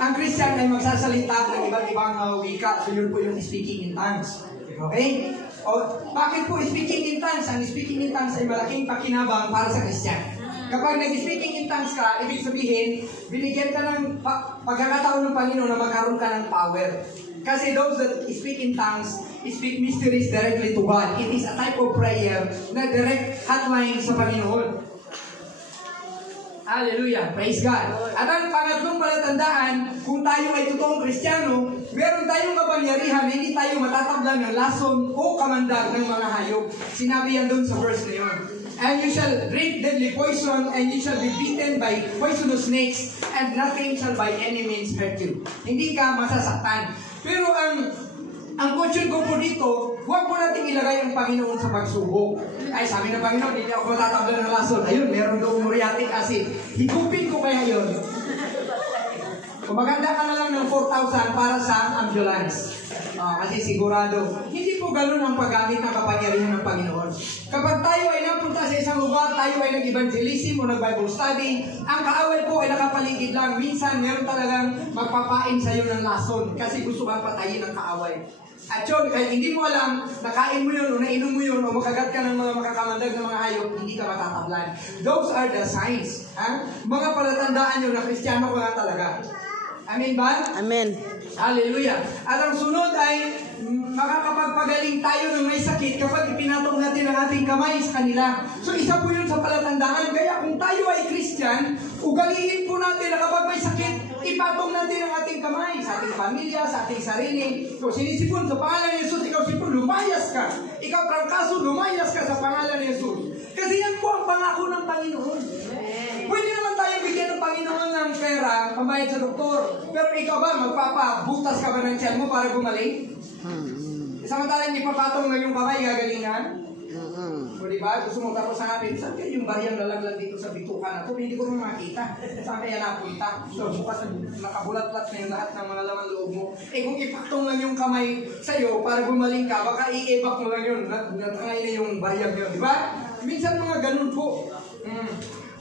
ang Christian ay magsasalita ng iba't ibang wika. So yun po yung speaking in tongues. Okay? O, bakit po speaking in tongues? Ang speaking in tongues ay malaking pakinabang para sa Christian. Kapag nag-speaking in tongues ka, ibig sabihin, binigyan ka ng pagkakataon ng Panginoon na magkaroon ka ng power. Kasi those that speak in tongues, speak mysteries directly to God. It is a type of prayer na direct hotline sa Panginoon. Hallelujah. Praise God. At ang pangatlong palatandaan, kung tayo ay totoong Kristiyano, meron tayong kapangyarihan, hindi tayo matatablan ng lason o kamandag ng mga hayop. Sinabi yan doon sa verse na yun. And you shall drink deadly poison, and you shall be beaten by poisonous snakes, and nothing shall by any means hurt you. Hindi ka masasaktan. Pero ang question ko po dito, huwag po natin ilagay ang Panginoon sa pagsubok. Ay, sabi ng Panginoon, hindi ako matatablan ng lason. Ayun, meron doon muriatic acid. Higupin ko kaya yun. Kung maganda ka na lang ng 4,000 para sa ambulance. Kasi sigurado, hindi po ganun ang paggamit ng kapangyarihan ng Panginoon. Kapag tayo ay napunta sa isang lugar, tayo ay nag-evangelism o nag-Bible study, ang kaaway po ay nakapaligid lang. Minsan, meron talagang magpapain sa iyo ng lason kasi gusto kang patayin ng kaaway. At yun, kahit hindi mo alam, nakain mo yun o nainom mo yun o makagat ka ng mga makakamandag ng mga hayop, hindi ka matatablan. Those are the signs. Mga palatandaan nyo na Kristiyano ko na talaga. Amen ba? Amen. Hallelujah. At ang sunod ay makakapagpagaling tayo ng may sakit kapag ipinatong natin ang ating kamay sa kanila. So isa po yun sa palatandaan. Kaya kung tayo ay Christian, ugaliin po natin na kapag may sakit, ipatong natin ang ating kamay sa ating pamilya, sa ating sarili. So sinisipon sa pangalan ni Jesus, ikaw sipon, lumayas ka. Ikaw trangkaso, lumayas ka sa pangalan ni Jesus. Kasi yan po ang pangako ng Panginoon. Pwede naman tayo bigyan ng Panginoon ng pera, pambayad sa doktor. Pero ikaw ba, magpapabutas ka ba ng tiyan mo para gumaling? Samantalang ipapatong na yung kamay, gagalingan? O diba, gusto mo tapos hanapin, saan kaya yung bariyang lalaglag dito sa bituka na ito? Hindi ko naman makita. Saan kaya napunta? So, bukas nakabulat-lat na yung lahat ng mga laman loob mo. Kung ipatong lang yung kamay sa'yo para gumaling ka, baka i-evac mo lang yun. Natangay na yung bariyang yun, diba? Minsan mga ganun po.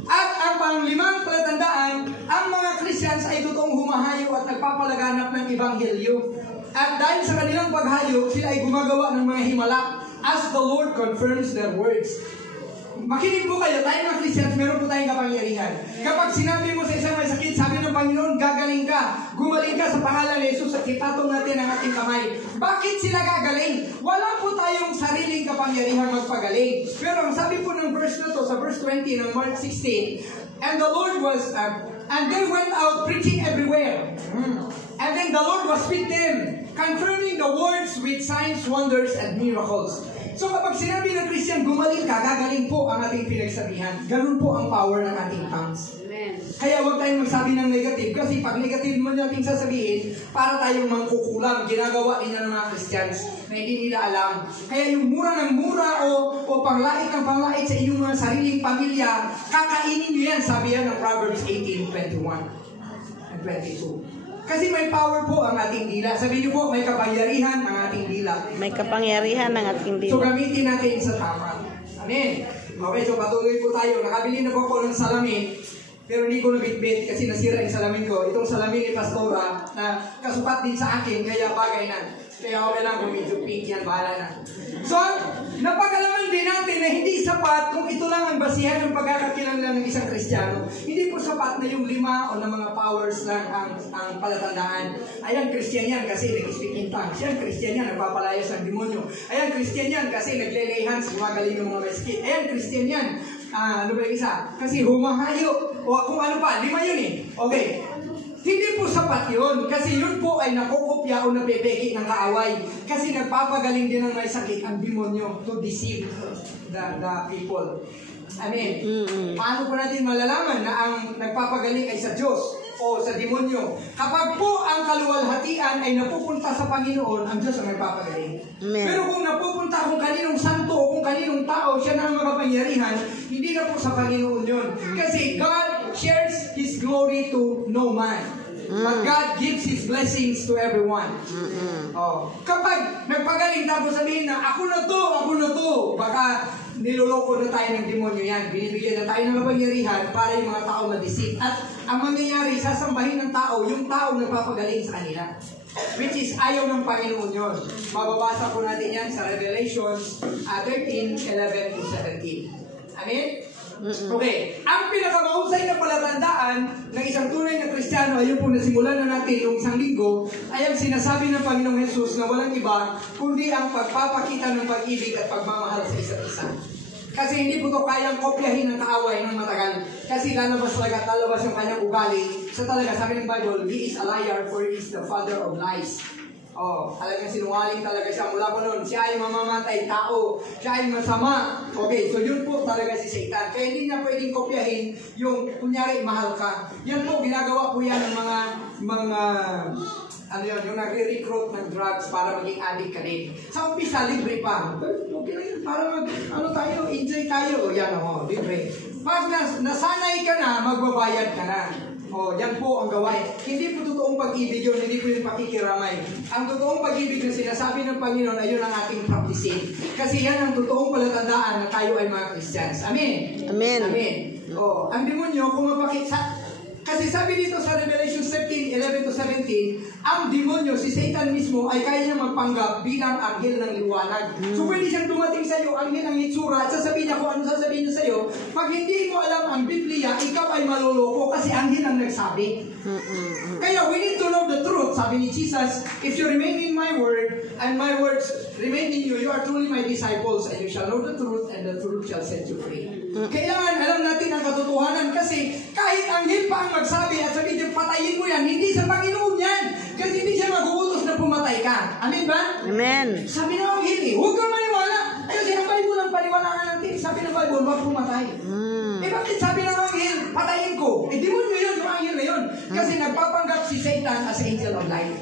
At ang panglimang palatandaan, ang mga Christians ay totoong humahayo at nagpapalaganap ng Ebanghelyo. At dahil sa kanilang paghayo, sila ay gumagawa ng mga himala as the Lord confirms their words. Makinig po kayo, tayo mga Christians, meron po tayong kapangyarihan. Kapag sinabi mo sa isang may sakit, sabi ng Panginoon, gagaling ka, gumaling ka sa pangalan ni Jesus at ipatong natin ang ating kamay. Bakit sila gagaling? Wala po tayong sariling kapangyarihan magpagaling. Pero ang sabi po ng verse na to, sa verse 20 ng Mark 16, and the Lord was, and they went out preaching everywhere. And then the Lord was with them, confirming the words with signs, wonders, and miracles. So kapag sinabi ng Christian, gumaling ka, gagaling po ang ating pinagsabihan. Ganun po ang power ng ating tongues. Amen. Kaya huwag tayong magsabi ng negative kasi pag negative mo natin sasabihin, para tayong mangkukulam. Ginagawa din ng mga Christians na hindi nila alam. Kaya yung mura ng mura o panglait ng panglait sa inyong mga sariling pamilya, kakainin nyo yan, sabi yan ng Proverbs 18:21 and 22. Kasi may power po ang ating dila. Sabihin niyo po, may kapangyarihan ang ating dila. May kapangyarihan ang ating dila. So gamitin natin sa tama. Amen. Okay, so patuloy po tayo. Nakabili na po ako ng salamin, pero hindi ko nabitbit kasi nasira yung salamin ko. Itong salamin ni Pastora na kasukat din sa akin, kaya bagay na. Kaya okay lang kung medyo pink yan, bahala na. So, napag-alaman din natin na hindi sapat kung ito lang ang basihan ng pagkakakilanlan ng isang Kristiyano. Hindi po sapat na yung 5 o na mga powers lang ang palatandaan. Ayan, Christian yan kasi nag-speak in tongues. Ayan, Christian yan, nagpapalayas ng demonyo. Ayan, Christian yan kasi nagle-lay hands, gumagaling ng mga meskit. Ayan, Christian yan. Ano ba yung isa? Kasi humahayo. O kung ano pa, 5 yun eh. Okay. Hindi po sapat yun. Kasi yun po ay nakukopya o napepeki ng kaaway. Kasi nagpapagaling din ng may sakit ang demonyo to deceive the people. Amen. Paano po natin malalaman na ang nagpapagaling ay sa Diyos o sa demonyo? Kapag po ang kaluwalhatian ay napupunta sa Panginoon, ang Diyos ang nagpapagaling. Amen. Pero kung napupunta kung kaninong santo o kung kaninong tao, siya na ang makapangyarihan, hindi na po sa Panginoon yun. Kasi God shares His glory to no man. But God gives His blessings to everyone. Kapag nagpagaling tapos sabihin na, ako na to, baka niloloko na tayo ng demonyo yan. Binibigyan na tayo ng kapangyarihan para yung mga tao ma-deceive. At ang mangyayari, sasambahin ng tao, yung tao nagpapagaling sa kanila. Which is ayaw ng Panginoon yun. Mababasa po natin yan sa Revelations 13:11 to 17. Amen? Okay. Ang pinakamahusay na palatandaan ng isang tunay na Kristiyano, ayun po nasimulan na natin noong isang linggo, ay ang sinasabi ng Panginoong Jesus na walang iba, kundi ang pagpapakita ng pag-ibig at pagmamahal sa isa't isa. Kasi hindi po ito kayang kopyahin ng kaaway ng matagal. Kasi lalabas yung kanyang ugali. So talaga, sabi ng Bible, he is a liar for he is the father of lies. Oh, talagang sinungaling talaga siya mula pa noon. Siya ay mamamatay tao. Siya ay masama. Okay, so yun po talaga si Satan. Kaya hindi niya pwedeng kopyahin yung, kunyari, mahal ka. Yan po, ginagawa po yan ng mga yung nagre-recruit ng drugs para maging addict ka din. Sa umpisa, libre pa. Okay lang yun, para enjoy tayo. O yan, libre. Pag nasanay ka na, magbabayad ka na. Yan po ang gawain. Hindi po totoong pag-ibig yun, hindi po yung pakikiramay. Ang totoong pag-ibig na sinasabi ng Panginoon ay yun ang ating practicing. Kasi yan ang totoong palatandaan na tayo ay mga Christians. Amen? Amen. Amen. Ang demonyo, kung kasi sabi dito sa Revelation 13:11 to 17, ang demonyo, si Satan mismo, ay kaya niya magpanggap bilang anghel ng liwanag. So pwede siyang dumating sa iyo, anghel ang itsura, at sasabihin niya kung ano sasabihin niya sa iyo. Pag hindi mo alam ang Biblia, ikaw ay maloloko kasi anghel ang nagsabi. Kaya we need to know the truth. Sabi ni Jesus, if you remain in my word, and my words remain in you, you are truly my disciples, and you shall know the truth, and the truth shall set you free. Kailangan alam natin ang katotohanan kasi kahit anghel pa ang magsabi at sabi niya, patayin mo yan, hindi sa Panginoon yan. Kasi hindi siya mag-uutos na pumatay ka. Amen ba? Amen. Sabi ng anghel, huwag kang maniwala. Kasi ang Bible ang paniwalaan natin. Sabi ng Bible, huwag pumatay. Bakit sabi ng anghel, patayin ko? Demonyo yun, yung anghel na yun. Kasi nagpapanggap si Satan as angel of light.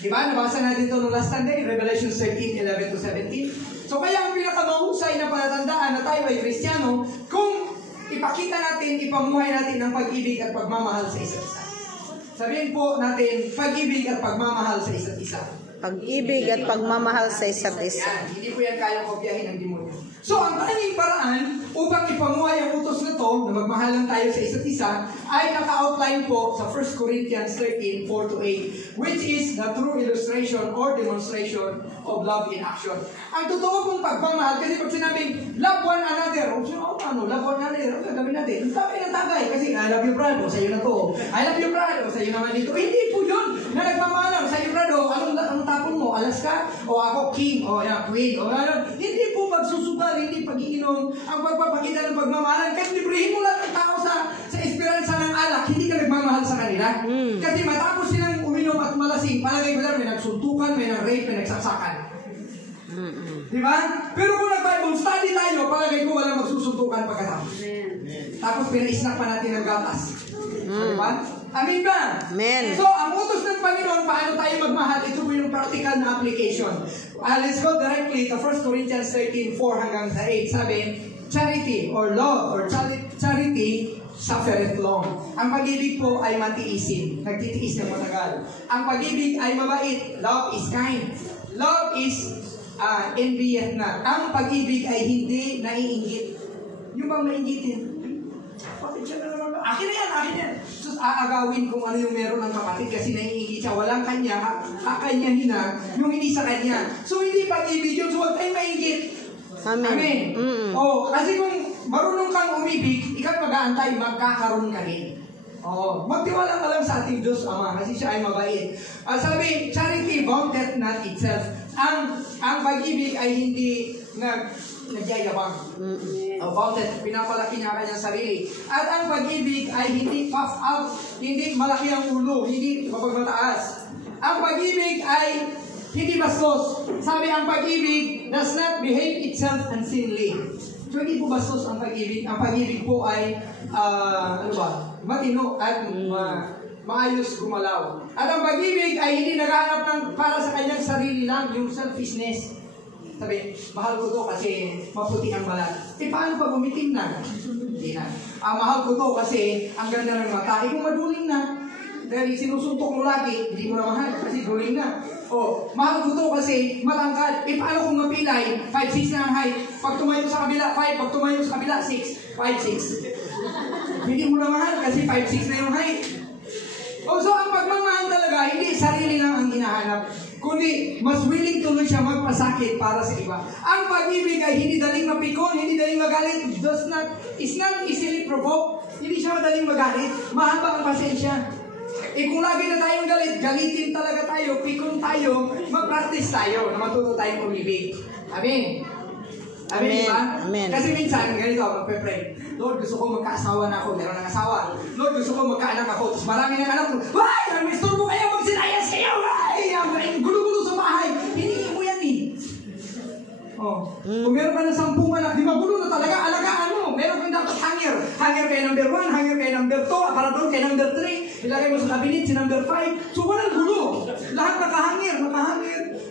Diba? Nabasa natin ito noong last Sunday, Revelation 13:11 to 17. So kaya ang pinakamahusay na palatandaan na tayo ay Kristiyano, kung ipakita natin, ipamuhay natin ang pag-ibig at pagmamahal sa isa't isa. Sabihin po natin, pag-ibig at pagmamahal sa isa't isa. Pag-ibig at pagmamahal sa isa't isa. Hindi po yan kayang kopyahin ng demonyo. So, ang tanging paraan upang ipamuhay ang utos na to, na magmahalan tayo sa isa't isa, ay naka-outline po sa 1 Corinthians 13:4 to 8, which is the true illustration or demonstration of love in action. Ang totoo pong pagmamahal, kasi pag sinabing, love one another, love one another, ang gagawin natin, tagay na tagay, kasi I love you, brado, sa iyo na to. I love you, brado, sa iyo naman dito. Hindi po yun, na nagmamahalan, sa iyo, brado, anong tapon mo, Alaska, o ako, king, o queen, o ano. Hindi po pagsusugal, hindi pag-iinom, ang pagpapakita ng pagmamahalan, kasi librihin mo lang ang tao sa esperanza ng alak, hindi ka nagmamahal sa kanila. Kasi matapos silang uminom at malasing, palagay ko lang, may nagsuntukan, may nag-rape, may nagsaksakan. Diba? Pero kung nag-Bible study tayo, palagay ko walang magsusuntukan pagkatapos. Tapos pinaisnak pa natin ng gatas. Diba? Amen ba? Amen. So, ang utos ng Panginoon, paano tayo magmahal, ito po yung practical na application. Let's go directly to 1 Corinthians 13:4 hanggang sa 8. Sabi, charity or love or charity suffereth long. Ang pag-ibig po ay matiisin. Nagtitiis ng matagal. Ang pag-ibig ay mabait. Love is kind. Love is envious na. Ang pag-ibig ay hindi naiinggit. Yung bang nainggitin? Bakit siya na naman? Akin na yan. So, aagawin kung ano yung meron ng kapatid kasi naiingit siya. Walang kanya, kakanyahin na yung hindi sa kanya. So, hindi pag-ibig yun. So, huwag tayong mainggit. Amen. Kasi kung marunong kang umibig, ikaw mag-aantay, magkakaroon ka rin. Magtiwala ka lang sa ating Diyos Ama kasi siya ay mabait. Sabi, charity vaunteth not itself. Ang pag-ibig ay hindi nagyayabang. Vaunteth, pinapalaki niya kanyang sarili. At ang pag-ibig ay hindi puff out, hindi malaki ang ulo, hindi mapagmataas. Ang pag-ibig ay hindi bastos. Sabi, ang pag-ibig does not behave itself unseemly. So, hindi po bastos ang pag-ibig. Ang pag-ibig po ay, matino at maayos gumalaw. At ang pag-ibig ay hindi naghahanap ng para sa kanyang sarili lang, yung selfishness. Sabi, mahal ko to kasi maputi ang balat. Paano pag umitim na? Hindi na. Mahal ko to kasi ang ganda ng mata. Kung maduling na, dahil sinusuntok mo lagi, hindi mo na mahal kasi duling na. Mahal ko to kasi matangkad. Paano kung mapilay? 5'6" na ang height. Pag tumayo sa kabila, 5. Pag tumayo sa kabila, 6. 5'6". Hindi mo na mahal kasi 5'6" na yung height. So ang pagmamahal talaga, hindi sarili lang ang hinahanap, kundi mas willing tuloy siya magpasakit para sa iba. Ang pag-ibig ay hindi daling mapikon, hindi daling magalit, is not easily provoked. Hindi siya madaling magalit, mahaba ang pasensya. Kung lagi na tayong galit, galitin talaga tayo, pikon tayo, mag-practice tayo, na matuto tayong umibig. Amen. Amen, diba? Amen. Kasi minsan, ganito, magpe-pray. Lord, gusto ko magkaasawa na ako, meron ng asawa. Lord, gusto ko magkaanak ako, tapos marami ng anak ko. Ay, ang istorbo kayo, magsinayas kayo! Ay, gulo-gulo sa bahay. Hiningi mo yan eh. Kung meron ka ng 10 anak, di ba gulo na talaga, alagaan mo. Meron kang dapat hanger. Hanger kay number 1, hanger kay number 2, aparador kay number 3. Ilagay mo sa kabinet si number 5. So, walang gulo. Lahat nakahangir,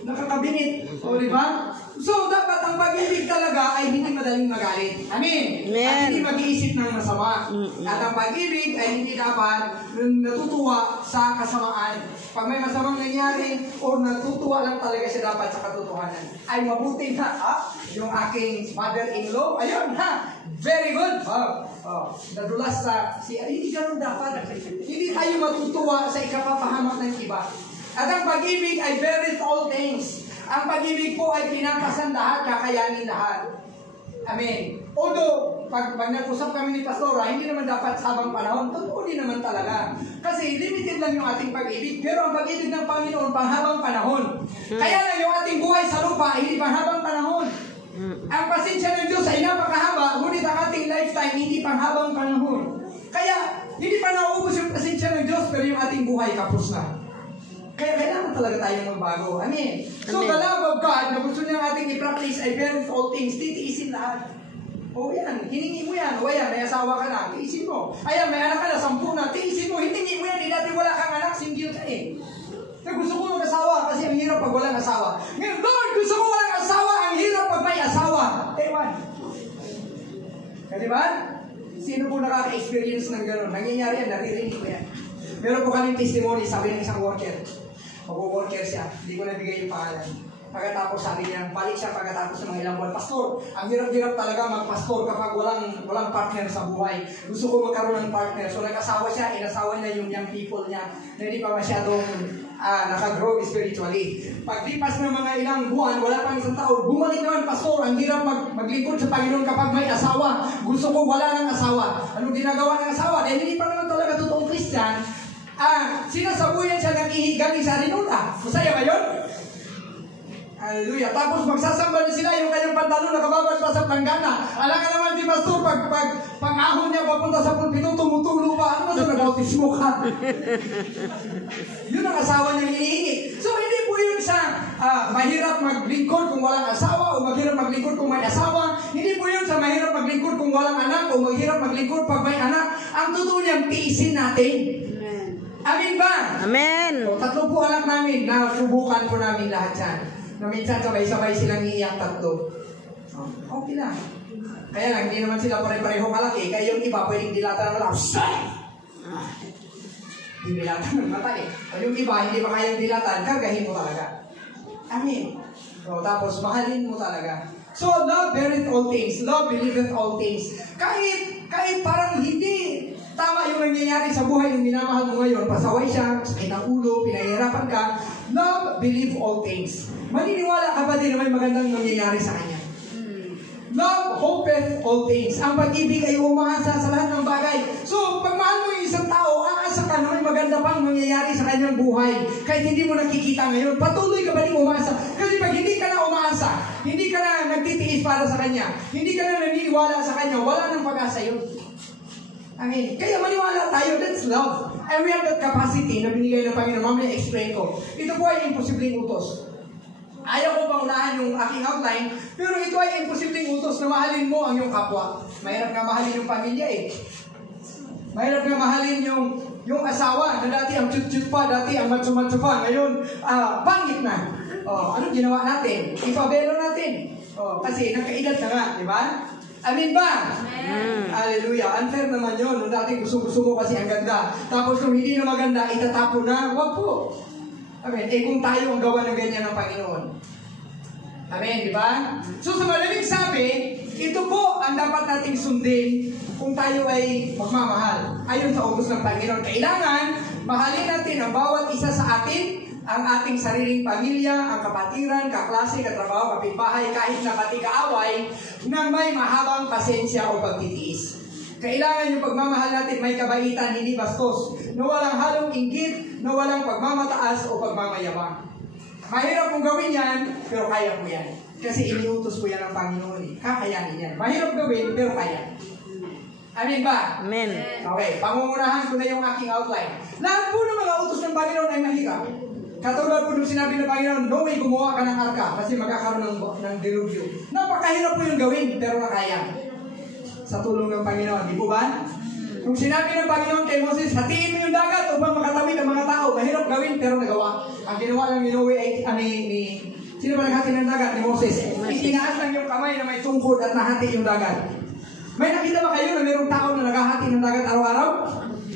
nakakabinit. Di ba? So, dapat ang pag-ibig talaga ay hindi madaling magalit. Amen? At hindi mag-iisip ng masama. At ang pag-ibig ay hindi dapat natutuwa sa kasamaan. Pag may masamang nangyari o natutuwa lang talaga siya dapat sa katotohanan. Ay mabuti na, yung aking mother-in-law, ayun very good. Nadulas sa hindi ganun dapat. Hindi tayo matutuwa sa ikapapahamak ng iba. At ang pag-ibig ay beareth all things. Ang pag-ibig po ay pinakasan lahat, kakayanin lahat. Amen. Although, pag nag-usap kami ni Pastora, hindi naman dapat sabang panahon, totoo din naman talaga. Kasi limited lang yung ating pag-ibig, pero ang pag-ibig ng Panginoon, panghabang panahon. Kaya lang yung ating buhay sa lupa, hindi panghabang panahon. Ang pasensya ng Diyos ay napakahaba, ngunit ang ating lifetime, hindi panghabang panahon. Kaya, hindi pa naubos yung pasensya ng Diyos, pero yung ating buhay kapos na. Kaya kailangan talaga tayong magbago. Amen. So, the love of God na gusto niya ating i-practice ay beareth all things. Titiisin lahat. Yan. Hiningi mo yan. O yan, may asawa ka na. Tiisin mo. Ayan, may anak ka na, 10 na. Tiisin mo. Hiningi mo yan. Hindi dati wala kang anak. Single ka eh. Kaya gusto ko mag-asawa kasi ang hirap pag walang asawa. Ngayon, Lord, gusto ko walang asawa. Ang hirap pag may asawa. Ewan. Diba? Sino po nakaka-experience ng gano'n? Nangyayari yan. Naririnig ko yan. Meron po kaming testimony, sabi ng isang worker. Mag-worker siya, hindi ko nabigay yung pangalan. Pagkatapos sabi niya, balik siya pagkatapos ng mga ilang buwan. Pastor, ang hirap-hirap talaga magpastor kapag walang partner sa buhay. Gusto ko magkaroon ng partner. So nag-asawa siya, inasawa niya yung young people niya na hindi pa masyadong nakagrow spiritually. Paglipas ng mga ilang buwan, wala pang isang taon, bumalik naman, Pastor, ang hirap maglingkod sa Panginoon kapag may asawa. Gusto ko wala ng asawa. Anong ginagawa ng asawa? Dahil hindi pa naman talaga totoong Christian, sinasabuyan siya ng ihig galing sa Arinula. Masaya ba yun? Hallelujah. Tapos magsasamba na sila yung kanyang pantalon nakababas pa sa planggana. Alam ka naman si Pastor, pag ahon niya papunta sa pulpito, tumutulo pa. Ano ba ito? Nag-autismo ka. Yun ang asawa niyang hinihingi. So hindi po yun sa mahirap maglingkod kung walang asawa o maghirap maglingkod kung may asawa. Hindi po yun sa mahirap maglingkod kung walang anak o maghirap maglingkod pag may anak. Ang totoo niyang tiisin natin. Amen ba? Amen. So, 3 po anak namin, nasubukan po namin lahat yan. Na minsan sabay-sabay silang iiyak 3. Okay lang. Kaya lang, hindi naman sila pare-pareho kalaki. Kaya yung iba, pwedeng dilatan ng mata. Hindi dilatan ng mata eh. O yung iba, hindi pa kayang dilatan, kargahin mo talaga. Amen. So, tapos, mahalin mo talaga. So, love beareth all things. Love believeth all things. Kahit parang hindi tama yung nangyayari sa buhay ng minamahal mo ngayon, pasaway siya, sakit ang ulo, pinahihirapan ka, love, believe all things. Maniniwala ka ba din na may magandang nangyayari sa kanya? Love, hopeth all things. Ang pag-ibig ay umaasa sa lahat ng bagay. So, pag mahal mo yung isang tao, aasa ka na may maganda pang mangyayari sa kanyang buhay. Kahit hindi mo nakikita ngayon, patuloy ka ba din umaasa? Kasi pag hindi ka na umaasa, hindi ka na nagtitiis para sa kanya, hindi ka na naniniwala sa kanya, wala nang pag-asa yun. Amen. Kaya maniwala tayo, that's love. And we have that capacity na binigay ng Panginoon. Mamaya explain ko. Ito po ay imposibleng utos. Ayaw ko paunahan yung aking outline, pero ito ay imposibleng utos na mahalin mo ang iyong kapwa. Mahirap nga mahalin yung pamilya eh. Mahirap nga mahalin yung asawa na dati ang cute-cute pa, dati ang macho-macho pa. Ngayon, pangit na. Anong ginawa natin? Ipabelo natin. Kasi nagkaedad na nga, di ba? Amen ba? Amen. Hallelujah. Unfair naman yun. Nung dati gusto mo kasi ang ganda. Tapos nung hindi na maganda, itatapo na. Wag po. Amen. Kung tayo ang gawa ng ganyan ng Panginoon. Amen, di ba? So sa madaling sabi, ito po ang dapat nating sundin kung tayo ay magmamahal. Ayon sa utos ng Panginoon, kailangan mahalin natin ang bawat isa sa atin, ang ating sariling pamilya, ang kapatiran, kaklase, katrabaho, kapitbahay, kahit na pati kaaway, na may mahabang pasensya o pagtitiis. Kailangan yung pagmamahal natin may kabaitan, hindi bastos, na walang halong inggit, na walang pagmamataas o pagmamayabang. Mahirap kong gawin yan, pero kaya ko yan. Kasi iniutos ko yan ng Panginoon. Kakayanin yan. Mahirap gawin, pero kaya. Amen ba? Amen. Okay, pangungunahan ko na yung aking outline. Lahat po ng mga utos ng Panginoon ay mahirap. Katulad po nung sinabi ng Panginoon, Noe, gumawa ka ng arka kasi magkakaroon ng dilubyo. Napakahirap po yung gawin, pero nakaya. Sa tulong ng Panginoon, di po ba? Kung sinabi ng Panginoon kay Moses, hatiin mo yung dagat upang makatawid ang mga tao, mahirap gawin, pero nagawa. Ang ginawa lang ni Noe ay, sino ba naghati ng dagat? Ni Moses. Itinaas lang yung kamay na may tungkod at nahati yung dagat. May nakita ba kayo na mayroong tao na naghahati ng dagat araw-araw?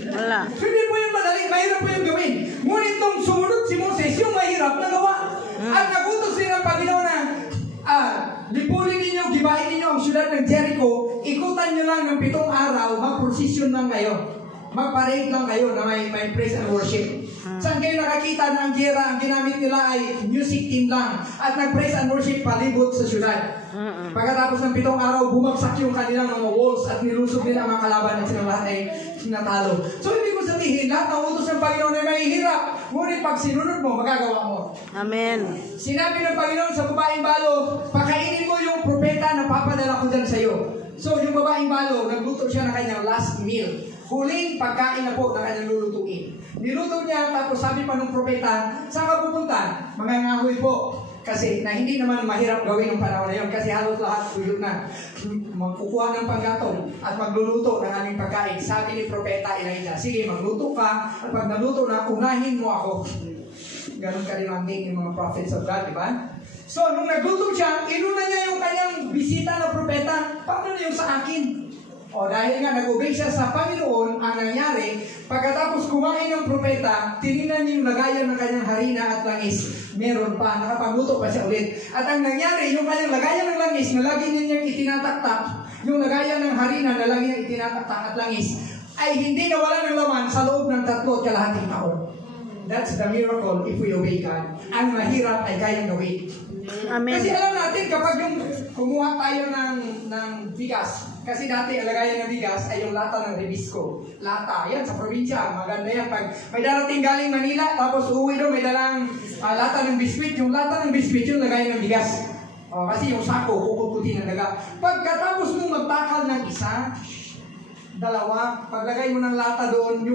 Wala. Hindi po yung madali, mahirap po yung gawin. Ngunit nung sumunod si Moses, yung mahirap nagawa. At nagutos din ang Panginoon na, lipulin ninyo, gibain ninyo ang syudad ng Jericho, ikutan nyo lang ng 7 araw, mag-procession lang kayo. Mag-parade lang kayo na may praise and worship. Saan kayo nakakita na ang gera, ang ginamit nila ay music team lang. At nag-praise and worship palibot sa syudad. Pagkatapos ng 7 araw, bumagsak yung kanilang mga walls at nilusog nila ang mga kalaban at silang lahat ay natalo. So hindi ko sabihin, lahat ng utos ng Panginoon ay mahihirap. Ngunit pag sinunod mo, magagawa mo. Amen. Sinabi ng Panginoon sa babaeng balo, pakainin mo yung propeta na papadala ko dyan sa'yo. So yung babaeng balo, nagluto siya ng kanyang last meal. Huling pagkain na po na kanyang lulutuin. Niluto niya, tapos sabi pa ng propeta, saan ka pupunta? Mangangahoy po. Kasi na hindi naman mahirap gawin ng panahon na yun. Kasi halos lahat tuyot na. Magkukuha ng panggatong at magluluto ng aming pagkain. Sabi ni propeta Elijah, sige, magluto ka. At pag naluto na, unahin mo ako. Ganun ka demanding yung mga prophets of God, di ba? So, nung nagluto siya, inuna niya yung kanyang bisita na propeta. Paano na yung sa akin? O dahil nga nag-obey siya sa Panginoon, ang nangyari, pagkatapos kumain ng propeta, tinignan niya yung lagayan ng kanyang harina at langis. Meron pa, nakapagluto pa siya ulit. At ang nangyari, yung kanyang lagayan ng langis na lagi niyang itinataktak, yung lagayan ng harina na lagi niyang itinataktak at langis, ay hindi nawala ng laman sa loob ng 3 kalahating taon. That's the miracle if we obey God. Ang mahirap ay kayang gawin. Amen. Kasi alam natin, kapag yung kumuha tayo ng bigas, kasi dati ang lagayan ng bigas ay yung lata ng Rebisco. Lata, yan sa probinsya, maganda yan. Pag may darating galing Manila, tapos uuwi doon, may dalang lata ng biskwit. Yung lata ng biskwit, yung lagayan ng bigas. Kasi yung sako, kukuputin ng daga. Pagkatapos mong magtakal ng isa, 2, paglagay mo ng lata doon,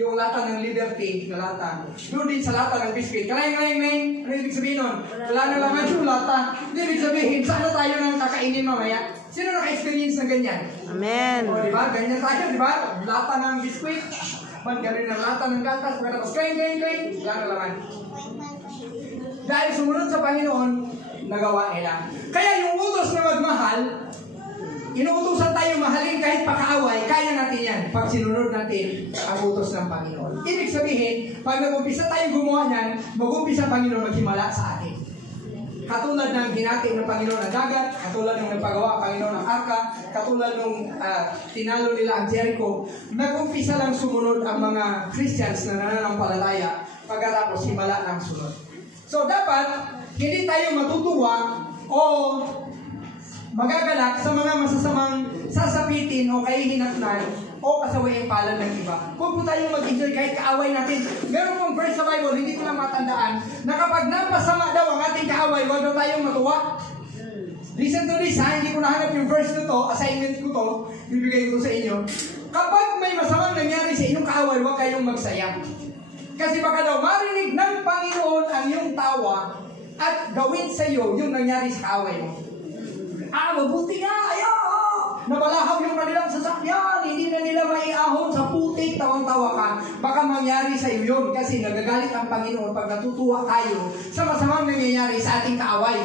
yung lata ng Liberty na lata. Doon din sa lata ng biscuit. Kalayang. Ano ibig sabihin nun? Wala na lang yung lata. Ibig sabihin, saan na tayo nang kakainin mamaya? Sino naka-experience ng ganyan? Amen. O, diba? Ganyan tayo, diba? Lata ng biscuit. Ganun ng lata ng gatas. Pagkatapos, clang. Wala na laman. Dahil sumunod sa Panginoon, nagawa nila. Kaya yung utos na magmahal, inuutosan tayo mahalin kahit pakaaway, kaya natin yan pag sinunod natin ang utos ng Panginoon. Ibig sabihin, pag nag-umpisa tayo gumawa niyan, mag-umpisa ang Panginoon maghimala sa atin. Katulad ng hinati ng Panginoon ang dagat, katulad ng nagpagawa ang Panginoon ng arka, katulad ng tinalo nila ang Jericho, nag-umpisa lang sumunod ang mga Christians na nananampalataya pagkatapos himala ng sunod. So dapat, hindi tayo matutuwa o magagalak sa mga masasamang sasapitin o kahihinatnan o kasawayang palad ng iba. Huwag po tayong mag-enjoy kahit kaaway natin. Meron pong verse sa Bible, hindi ko lang matandaan, na kapag napasama daw ang ating kaaway, huwag daw tayong matuwa. Listen to this, ha? Hindi ko nahanap yung verse na to, assignment ko to, bibigay ko sa inyo. Kapag may masamang nangyari sa inyong kaaway, huwag kayong magsaya. Kasi baka daw marinig ng Panginoon ang iyong tawa at gawin sa iyo yung nangyari sa kaaway mo. Mabuti nga, nabalahaw yung kanilang sasakyan, hindi na nila maiahon sa putik, tawang-tawa ka. Baka mangyari sa iyo yun kasi nagagalit ang Panginoon pag natutuwa tayo sa masamang nangyayari sa ating kaaway.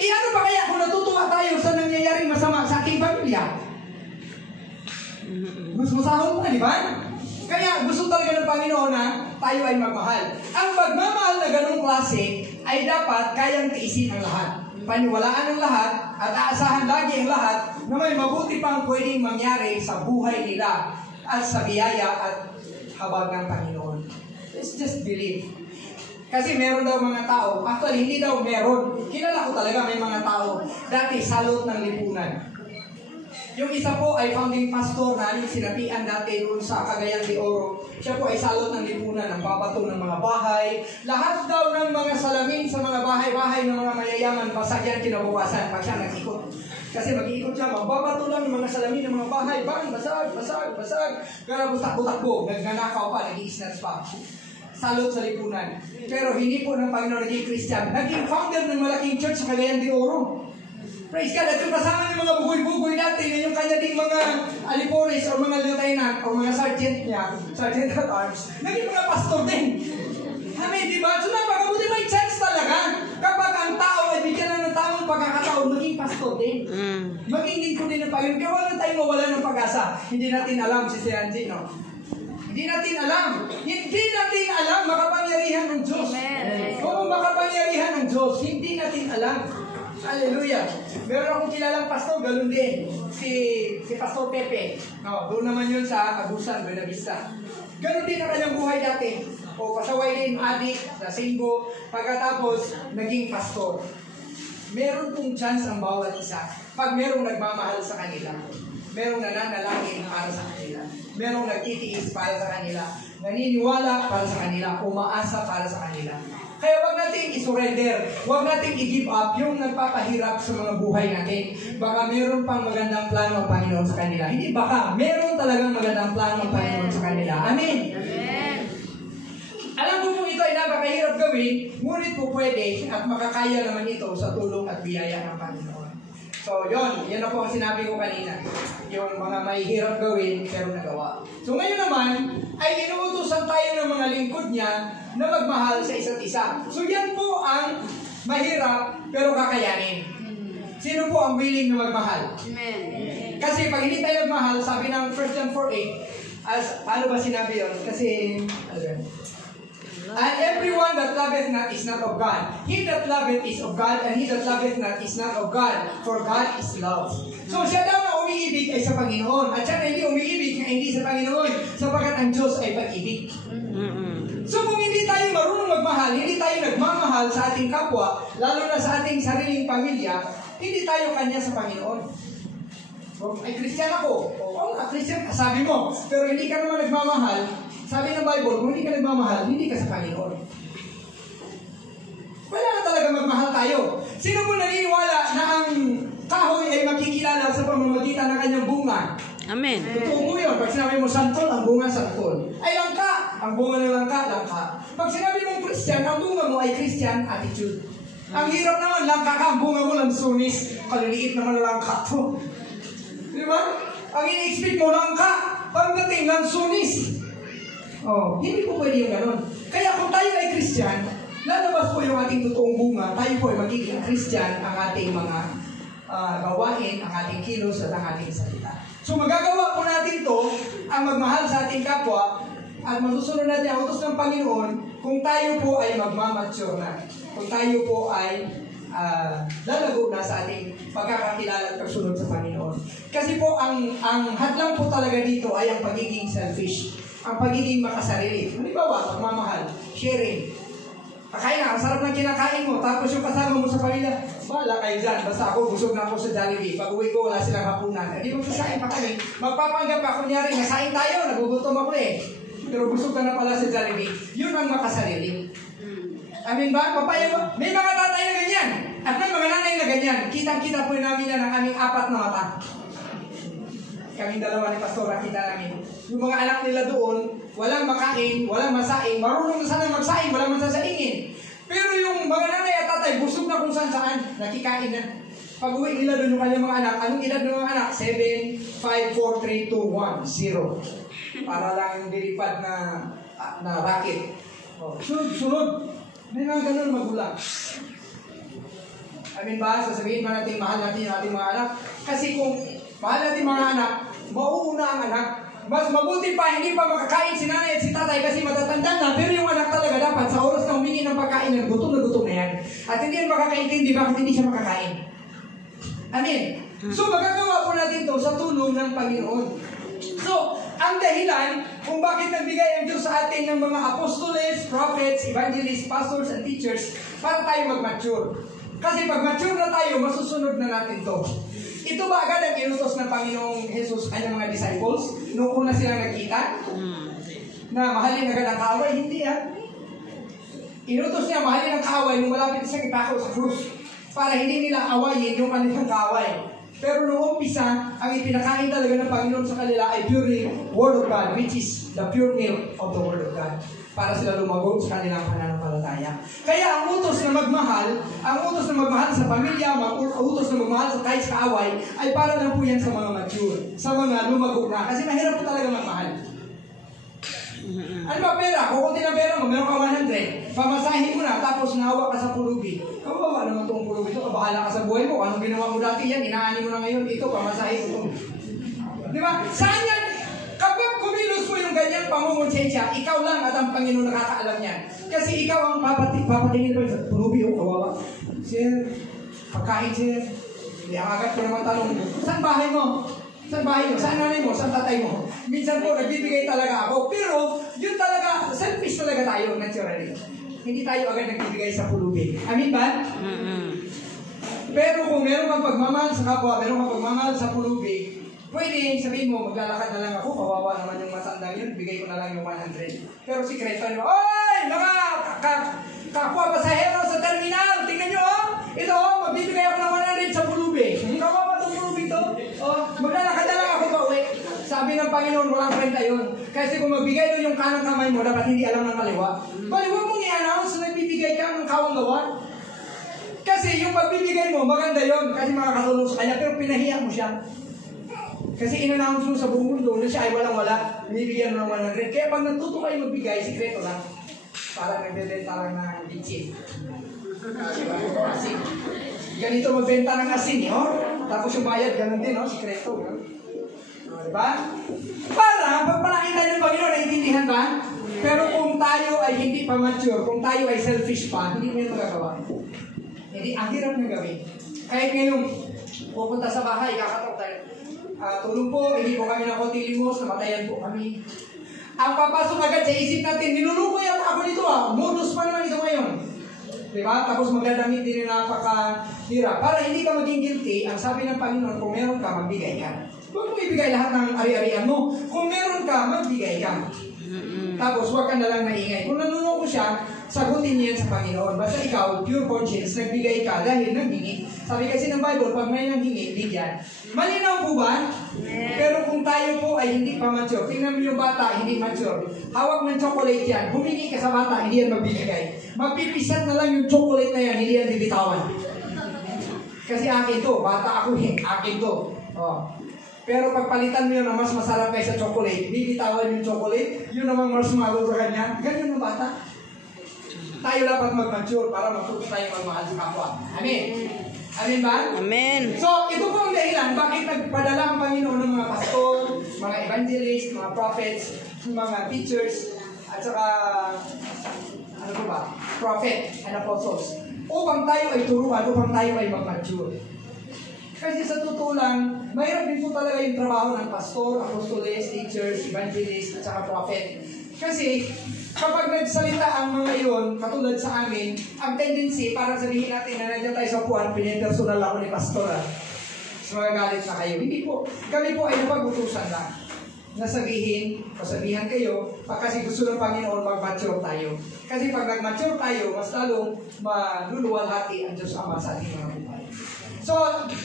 Ano pa kaya kung natutuwa tayo sa nangyayaring masama sa ating pamilya? Mas masahol pa, di ba? Kaya gusto talaga ng Panginoon na tayo ay magmahal. Ang pagmamahal na ganung klase ay dapat kayang tiisin ang lahat. paniwalaan ang lahat at aasahan lagi ang lahat na may mabuti pang pwedeng mangyari sa buhay nila at sa biyaya at habag ng Panginoon. Let's just believe. Kasi meron daw mga tao, actually hindi daw meron. Kilala ko talaga may mga tao dati salot ng lipunan. Yung isa po ay founding pastor namin sinabihan dati doon sa Cagayan de Oro. Siya po ay salot ng lipunan, ng babato ng mga bahay. Lahat daw ng mga salamin sa mga bahay-bahay ng mga mayayaman, basag yan kinabukasan pag siya nag-ikot. Kasi mag-iikot siya, magbabato lang ng mga salamin ng mga bahay. Bang, basag. Kaya butak-butakbo, nagnanakaw pa, nag-i-snatch pa. Salot sa lipunan. Pero hindi po ng Panginoon naging Christian. Naging founder ng malaking church sa Cagayan de Oro. Praise God, at yung kasama ng mga bugoy-bugoy natin, yung kanya ding mga alipores o mga lieutenant o mga sergeant niya, sergeant at arms, naging mga pastor din. Amen, di ba? So napakabuti, may chance talaga. Kapag ang tao ay bigyan na ng tamang pagkakataon, maging pastor din. Maging lingkod din ng Panginoon. Kaya wala tayong mawala ng pag-asa. Hindi natin alam si Angie, no? Hindi natin alam makapangyarihan ng Diyos. Kung makapangyarihan ng Diyos, hindi natin alam. Hallelujah. Meron akong kilalang pastor, ganun din. Si Pastor Pepe. No, doon naman yun sa Agusan, Buena Vista. Ganun din ang kanyang buhay dati. O pasaway din, adik, lasinggo. Pagkatapos, naging pastor. Meron pong chance ang bawat isa. Pag merong nagmamahal sa kanila, merong nananalangin para sa kanila, merong nagtitiis para sa kanila, naniniwala para sa kanila, umaasa para sa kanila. Kaya wag natin i-surrender, wag natin i-give up yung nagpapahirap sa mga buhay natin. Baka meron pang magandang plano ang Panginoon sa kanila. Hindi baka, meron talagang magandang plano ang Panginoon sa kanila. Amen? Amen. Alam ko po ito ay napakahirap gawin, ngunit po pwede at makakaya naman ito sa tulong at biyaya ng Panginoon. So, yan na po ang sinabi ko kanina. Yung mga may hirap gawin, pero nagawa. So, ngayon naman, ay inuutosan tayo ng mga lingkod niya na magmahal sa isa't isa. So, yan po ang mahirap, pero kakayanin. Sino po ang willing na magmahal? Amen. Kasi pag hindi tayo magmahal, sabi ng 1 John 4:8, ano ba sinabi yun? Kasi, and everyone that loveth not is not of God. He that loveth is of God, and he that loveth not is not of God, for God is love. So siya daw na umiibig ay sa Panginoon, at siya na hindi umiibig ay hindi sa Panginoon, sapagkat ang Diyos ay pag-ibig. So kung hindi tayo marunong magmahal, hindi tayo nagmamahal sa ating kapwa, lalo na sa ating sariling pamilya, hindi tayo kanya sa Panginoon. Ay, Christian ako. Oo, Christian ka, sabi mo. Pero hindi ka naman nagmamahal. Sabi ng Bible, kung hindi ka nagmamahal, hindi ka sa Panginoon. Wala na talaga magmahal tayo. Sino po naniniwala na ang kahoy ay makikilala sa pamamagitan ng kanyang bunga? Amen. Totoo po yun. Pag sinabi mo santol, ang bunga santol. Ay langka, ang bunga ng langka. Pag sinabi mong Christian, ang bunga mo ay Christian attitude. Ang hirap naman, langka ka, ang bunga mo lansunis. Kaliliit naman na langka to. Di ba? Ang ini-expect mo langka, pagdating lansunis. Oh, hindi po pwede yung gano'n. Kaya kung tayo ay Christian, lalabas po yung ating totoong bunga, tayo po ay magiging Christian ang ating mga gawain, ang ating kilos at ang ating salita. So magagawa po natin to, ang magmahal sa ating kapwa, at masusunod natin ang utos ng Panginoon kung tayo po ay magmamature na. Kung tayo po ay lalago na sa ating pagkakakilala at pagsunod sa Panginoon. Kasi po, ang hadlang po talaga dito ay ang pagiging selfish. Ang pagiging makasarili. Halimbawa, pagmamahal, sharing. Kakain na, ang sarap ng kinakain mo, tapos yung kasama mo sa pamilya, wala kayo dyan, basta ako, busog na ako sa Jollibee. Pag uwi ko, wala silang hapunan. Hindi mo sasain pa kami. Magpapanggap pa, kunyari, nasain tayo, nagugutom ako eh. Pero busog ka na pala sa Jollibee. Yun ang makasarili. Amin ba? Papaya ba? May mga tatay na ganyan. At may mga nanay na ganyan. Kitang-kita po namin yan ang aming 4 na mata. Kaming dalawa ni Pastor, nakita namin. Yung mga anak nila doon, walang makain, walang masaing, marunong na sana magsaing, walang masasaingin. Pero yung mga nanay at tatay, busog na kung saan, nakikain na. Pag uwi nila doon yung kanyang mga anak, anong edad ng mga anak? 7, 5, 4, 3, 2, 1, 0. Para lang yung dilipad na racket. Oh, sunod. May mga ganun magulang. Amin ba? Sasabihin ba natin, mahal natin yung ating mga anak? Kasi kung mahal natin mga anak, mauuna ang anak. Mas mabuti pa, hindi pa makakain si nanay at si tatay kasi matatanda na. Pero yung anak talaga dapat sa oras na humingi ng pagkain, gutom na yan. At hindi yan makakaintindi bakit hindi siya makakain. Amen. So magagawa po natin ito sa tulong ng Panginoon. So, ang dahilan kung bakit nagbigay ang Diyos sa atin ng mga apostoles, prophets, evangelists, pastors, and teachers para tayo mag-mature. Kasi pag mature na tayo, masusunod na natin to. Ito ba agad ang inutos ng Panginoong Jesus kanyang mga disciples noong una silang nagkita? Na mahalin agad ang kaaway? Hindi yan. Inutos niya mahalin ang kaaway nung malapit siyang ipako sa krus para hindi nila awayin yung kanilang kaaway. Pero noong umpisa, ang ipinakain talaga ng Panginoon sa kanila ay purely Word of God, which is the pure milk of the Word of God. Para sila lumago sa kanilang pananampalataya. Kaya ang utos na magmahal sa pamilya, utos na magmahal sa kahit sa kaaway, ay para lang po yan sa mga mature, sa mga lumago na. Kasi mahirap po talaga magmahal. Ano ba pera? Kung kunti ng pera mo, meron ka 100. Pamasahin mo na, tapos nahawa ka sa pulubi. Kawawa naman itong pulubi ito. Kabahala ka sa buhay mo. Anong ginawa mo dati yan? Inaani mo na ngayon. Ito, pamasahin mo. Di ba? Saan yan? Kapag kumilos mo yung ganyang pangungonsensya, ikaw lang at ang Panginoon nakakaalam yan. Kasi ikaw ang papatingin pa sa pulubi. O, kawawa. Sir, pagkain sir. Hindi, ang agad ko naman tanong, saan bahay mo? Saan bahay mo? Saan nanay mo? Saan tatay mo? Minsan po, nagbibigay talaga ako. Pero, yun talaga, selfish talaga tayo, naturally. Hindi tayo agad nagbibigay sa pulubi. Amin ba? Pero kung meron kang pagmamahal sa kapwa, meron kang pagmamahal sa pulubi, pwede sabihin mo, maglalakad na lang ako, kawawa naman yung matanda yun, bigay ko na lang yung 100. Pero sikreto nyo, oy! Mga kapwa pasahero sa terminal, tingnan nyo, oh! Ito, magbibigay ako ng 100 sa pulubi. Kawawa itong pulubi ito. Oh, maglalakad na lang ako pa uwi. Sabi ng Panginoon, walang kwenta yun. Kasi kung magbigay doon yung kanang kamay mo, dapat hindi alam ng kaliwa. Baliwa mong i-announce na nagbibigay ka ng kawang gawa. Kasi yung pagbibigay mo, maganda yun. Kasi makakatulong sa kanya, pero pinahiya mo siya. Kasi in-announce mo sa buong mundo na siya ay walang-wala. Binibigyan mo ng 100. Kaya pag natuto kayo magbigay, sikreto lang. Parang nagbebenta lang ng bitchin. Asin. Ganito magbenta ng asin, oh. Tapos yung bayad, ganun din, oh. Sikreto. Diba? Para pagpalakita ng Panginoon, naiintindihan ba? Pero kung tayo ay hindi pa mature, kung tayo ay selfish pa, hindi mo yun magagawa. Hindi, ang hirap na gawin. Kahit ngayon, pupunta sa bahay, kakatok tayo. Tulong po, hindi po kami nakotilimos, namatayan po kami. Ang papasok agad sa isip natin, niluluko yan ako nito modus pa naman ito ngayon. Diba? Tapos magdadamit din na napakahirap. Para hindi ka maging guilty, ang sabi ng Panginoon, kung meron ka, magbigay ka. Huwag mo ibigay lahat ng ari-arian mo. Kung meron ka, magbigay ka. Tapos huwag ka na lang naingay. Kung nanunoko siya, sagutin niya sa Panginoon. Basta ikaw, pure conscience, nagbigay ka dahil nanghingi. Sabi kasi ng Bible, pag may nanghingi, bigyan. Malinaw po ba? Pero kung tayo po ay hindi pa mature, tingnan mo yung bata, hindi mature. Hawak ng chocolate yan. Humingi ka sa bata, hindi yan magbibigay. Mapipisan na lang yung chocolate na yan, hindi yan bibitawan. Kasi akin to, bata ako akin to. Oh. Pero pagpalitan mo yun na mas masarap kaysa chocolate, bibitawan yung chocolate, yun namang marshmallow sa kanya, ganyan ang bata. Tayo dapat mag-mature para matuto tayo magmahal sa kapwa. Amen. Amen ba? Amen. So, ito po ang dahilan bakit nagpadala ang Panginoon ng mga pastor, mga evangelists, mga prophets, mga teachers, at saka, ano po ba? Prophet and apostles. Upang tayo ay turuan, upang tayo ay mag-mature. Kasi sa totoo lang, mahirap din po talaga yung trabaho ng pastor, apostoles, teachers, evangelists, at saka prophet. Kasi kapag nagsalita ang mga iyon, katulad sa amin, ang tendency, parang sabihin natin na nandiyan tayo sa puwan, pinintersonal ako ni pastor. So magagalit na kayo. Hindi po. Kami po ay napag-utusan lang. Pasabihan kayo, kasi gusto ng Panginoon mag-mature tayo. Kasi pag nag-mature tayo, mas lalong maluluwalhati ang Diyos Ama sa ating mga buhay. So,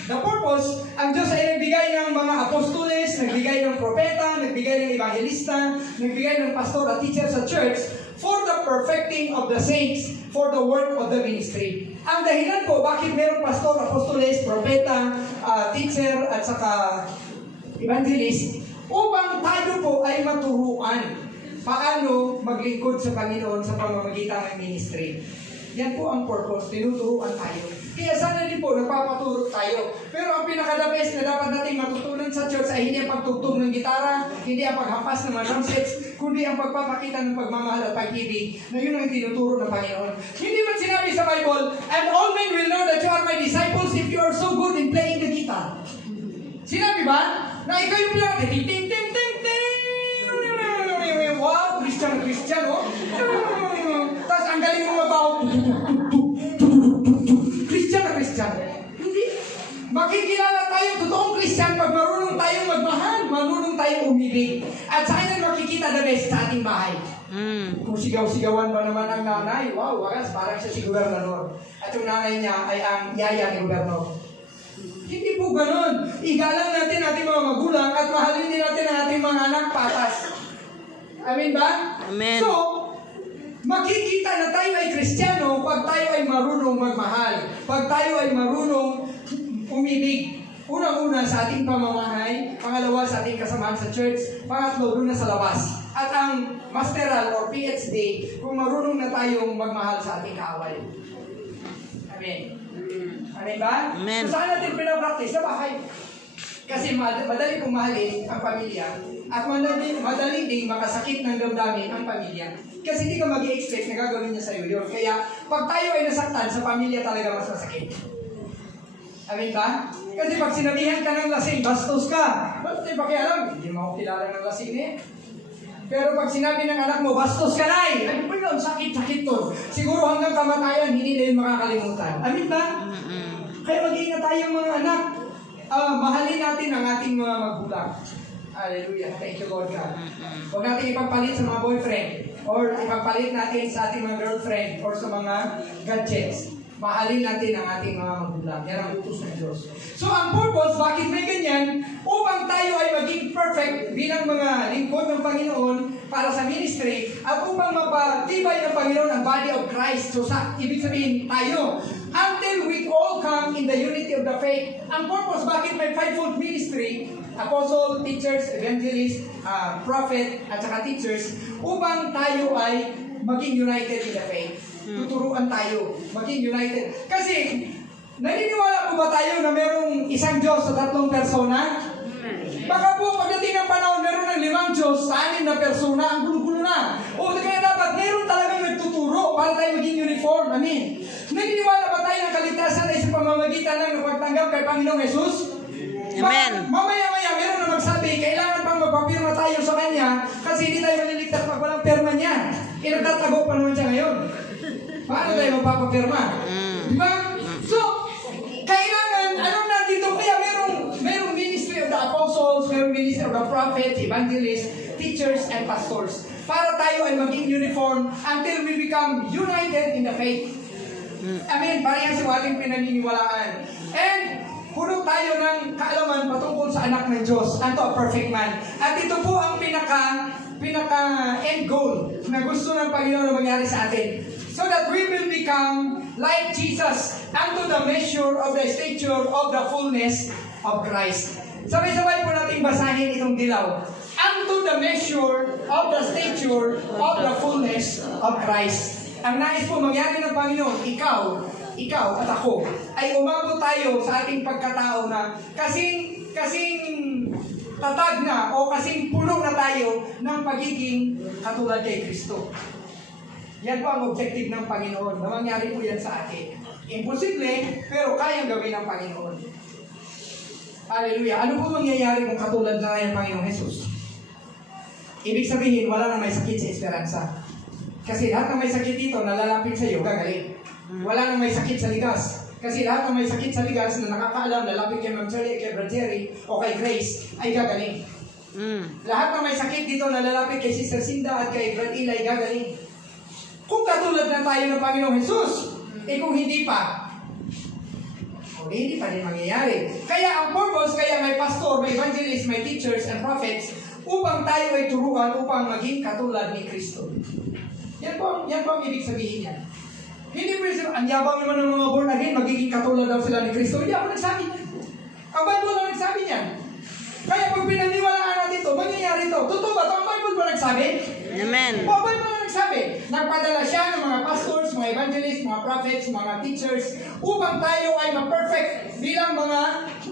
the purpose, ang Diyos ay nagbigay ng mga apostoles, nagbigay ng propeta, nagbigay ng evangelista, nagbigay ng pastor at teacher sa church for the perfecting of the saints, for the work of the ministry. Ang dahilan po, bakit mayroong pastor, apostoles, propeta, teacher, at saka evangelist, upang tayo po ay maturuan paano maglingkod sa Panginoon sa pamamagitan ng ministry. Yan po ang purpose, tinuturuan tayo. Kaya sana din po, nagpapaturo tayo. Pero ang pinaka-the best na dapat nating matutunan sa church ay hindi ang pagtugtog ng gitara, hindi ang paghampas ng mga drum sets, kundi ang pagpapakita ng pagmamahal at pag-ibig na yun ang tinuturo ng Panginoon. Hindi man sinabi sa Bible, and all men will know that you are my disciples if you are so good in playing the guitar. Sinabi ba? Na ikaw yung pinaka, ting ting ting ting ting, wow, Christian, oh. Tapos ang galing mo mabaw, Christian. Hindi. Makikilala tayo, totoong Christian, pag marunong tayong magmahal, marunong tayong umibig. At sa kanya makikita the best sa ating bahay. Kung sigaw-sigawan pa naman ang nanay, wow, wagas, parang siya si gobernador. At yung nanay niya ay ang yaya ni gobernador. Hindi po ganun. Igalang natin ating mga magulang at mahalin din natin ang ating mga anak patas. Amen ba? Amen. So, makikita na tayo ay Kristiyano pag tayo ay marunong magmahal. Pag tayo ay marunong umibig. Unang-una sa ating pamamahay, pangalawa sa ating kasamahan sa church, pangatlo doon na sa labas. At ang masteral or PhD, kung marunong na tayong magmahal sa ating kaaway. Amen. Amen ba? Amen. So saan natin pinapractice? Sa bahay. Kasi madali kong mahalin ang pamilya at madali ding makasakit ng damdamin ang pamilya. Kasi hindi ka mag-i-expect na gagawin niya sa'yo yun. Kaya pag tayo ay nasaktan, sa pamilya talaga mas masakit. Amin ba? Kasi pag sinabihan ka ng lasing, bastos ka. Ba't tayo pakialam? Hindi mo ako kilala ng lasing eh. Pero pag sinabi ng anak mo, bastos ka na eh. Ano ba yun? Sakit-sakit to. Siguro hanggang kamatayan, hindi na yun makakalimutan. Amin ba? Kaya mag-iingat tayo mga anak. Mahalin natin ang ating mga magulang. Hallelujah. Thank you, Lord God. Huwag natin ipagpalit sa mga boyfriend or ipagpalit natin sa ating mga girlfriend or sa mga gadgets. Mahalin natin ang ating mga magulang. Yan ang utos ng Diyos. So, ang purpose, bakit may ganyan? Upang tayo ay maging perfect bilang mga lingkod ng Panginoon para sa ministry at upang mapatibay ng Panginoon ang body of Christ. So, ibig sabihin tayo, until we all come in the unity of the faith. Ang purpose, bakit may fivefold ministry, apostle, teachers, evangelists, prophet, at saka teachers, upang tayo ay maging united in the faith. Tuturuan tayo, maging united. Kasi, naniniwala po ba tayo na merong isang Diyos sa tatlong persona? Baka po pagdating ng panahon, meron ng 5 Diyos sa 6 na persona, ang gulo-gulo na. O kaya dapat meron talagang nagtuturo para tayo maging uniform. Amen. Naniniwala ba tayo ng kaligtasan ay sa pamamagitan ng pagtanggap kay Panginoong Jesus? Amen. Mamaya-maya, meron na magsabi, kailangan pang magpapirma tayo sa Kanya kasi hindi tayo maliligtas pag walang pirma niya. Nagtatago pa naman siya ngayon. Paano tayo magpapapirma? Diba? So, kailangan, anong nandito? Kaya merong ministry of the apostles, merong ministry of the prophets, evangelists, teachers, and pastors. Para tayo ay maging uniform until we become united in the faith. Amen. Parehas yung ating pinaniniwalaan. And, puno tayo ng kaalaman patungkol sa anak ng Diyos, unto a perfect man. At ito po ang pinaka-end goal na gusto ng Panginoon na mangyari sa atin. So that we will become like Jesus unto the measure of the stature of the fullness of Christ. Sabay-sabay po natin basahin itong dilaw. Unto the measure of the stature of the fullness of Christ. Ang nais po mangyari ng Panginoon, ikaw at ako, ay umabot tayo sa ating pagkatao na kasing tatag na o kasing puno na tayo ng pagiging katulad kay Kristo. Yan po ang objective ng Panginoon na mangyari po yan sa atin. Imposible, pero kayang gawin ng Panginoon. Hallelujah. Ano po mangyayari kung katulad na ng Panginoong Jesus? Ibig sabihin, wala nang may sakit sa esperanza. Kasi lahat ng may sakit dito, nalalapit sa iyo, gagaling. Wala nang may sakit sa ligas. Kasi lahat ng may sakit sa ligas na nakakaalam, lalapit kay Ma'am Charlie, kay Brad Jerry, o kay Grace, ay gagaling. Lahat ng may sakit dito na lalapit kay Sister Cinda at kay Brad Eli, gagaling. Kung katulad na tayo ng Panginoong Jesus, kung hindi pa, hindi pa rin mangyayari. Kaya ang purpose, kaya may pastor, may evangelist, may teachers, and prophets, upang tayo ay turuan upang maging katulad ni Kristo. Yan po ang ibig sabihin niya. Hindi po yung ang yabang naman ng mga born again, magiging katulad daw sila ni Kristo. Hindi ako nagsabi niya. Ang Bible lang nagsabi niya. Kaya pag pinaniwalaan natin ito, mangyayari ito. Totoo ba ito? Ang Bible ba nagsabi? Amen. O, ang Bible lang nagsabi. sinabi, nagpadala siya ng mga pastors, mga evangelists, mga prophets, mga teachers, upang tayo ay ma-perfect bilang mga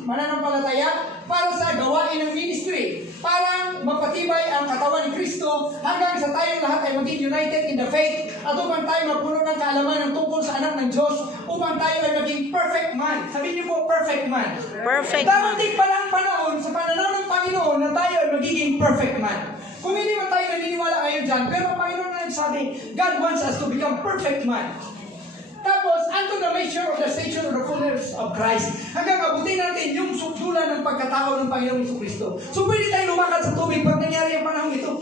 mananampalataya para sa gawain ng ministry, para mapatibay ang katawan ni Kristo hanggang sa tayong lahat ay maging united in the faith at upang tayo mapuno ng kaalaman ng tungkol sa anak ng Diyos, upang tayo ay maging perfect man. Sabihin niyo po, perfect man. Perfect man. Darating pa lang panahon sa pananaw ng Panginoon na tayo ay magiging perfect man. Kung hindi man tayo naniniwala ngayon dyan, pero ang Panginoon na nagsabi, God wants us to become perfect man. Tapos, unto the measure of the stature of the fullness of Christ, hanggang abutin natin yung sukdulan ng pagkatao ng Panginoong Jesucristo. So, pwede tayo lumakad sa tubig pag nangyari ang panahon ito.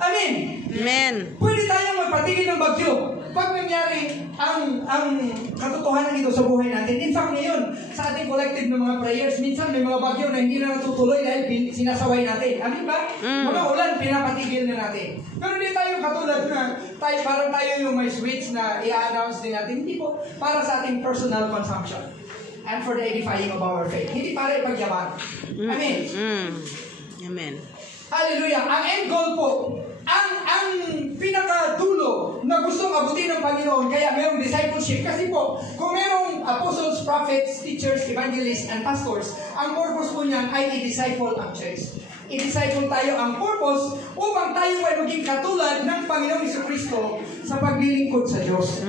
Amen. Amen. Pwede tayong magpatigil ng bagyo pag nangyari ang katotohanan nito sa buhay natin. In fact, ngayon, sa ating collective ng mga prayers, minsan may mga bagyo na hindi na natutuloy dahil sinasaway natin. Amin ba? Mga ulan, pinapatigil na natin. Pero hindi tayo katulad na parang tayo yung may switch na i-announce din natin. Hindi po. Para sa ating personal consumption and for the edifying of our faith. Hindi para ipagyaman. Amen. Amen. Hallelujah. Ang end goal po, ang pinakadulo na gustong abutin ng Panginoon, kaya mayroong discipleship. Kasi po, kung mayroong apostles, prophets, teachers, evangelists, and pastors, ang purpose po niyan ay i-disciple ang church. I-disciple tayo ang purpose upang tayo ay maging katulad ng Panginoong Jesucristo sa paglilingkod sa Diyos.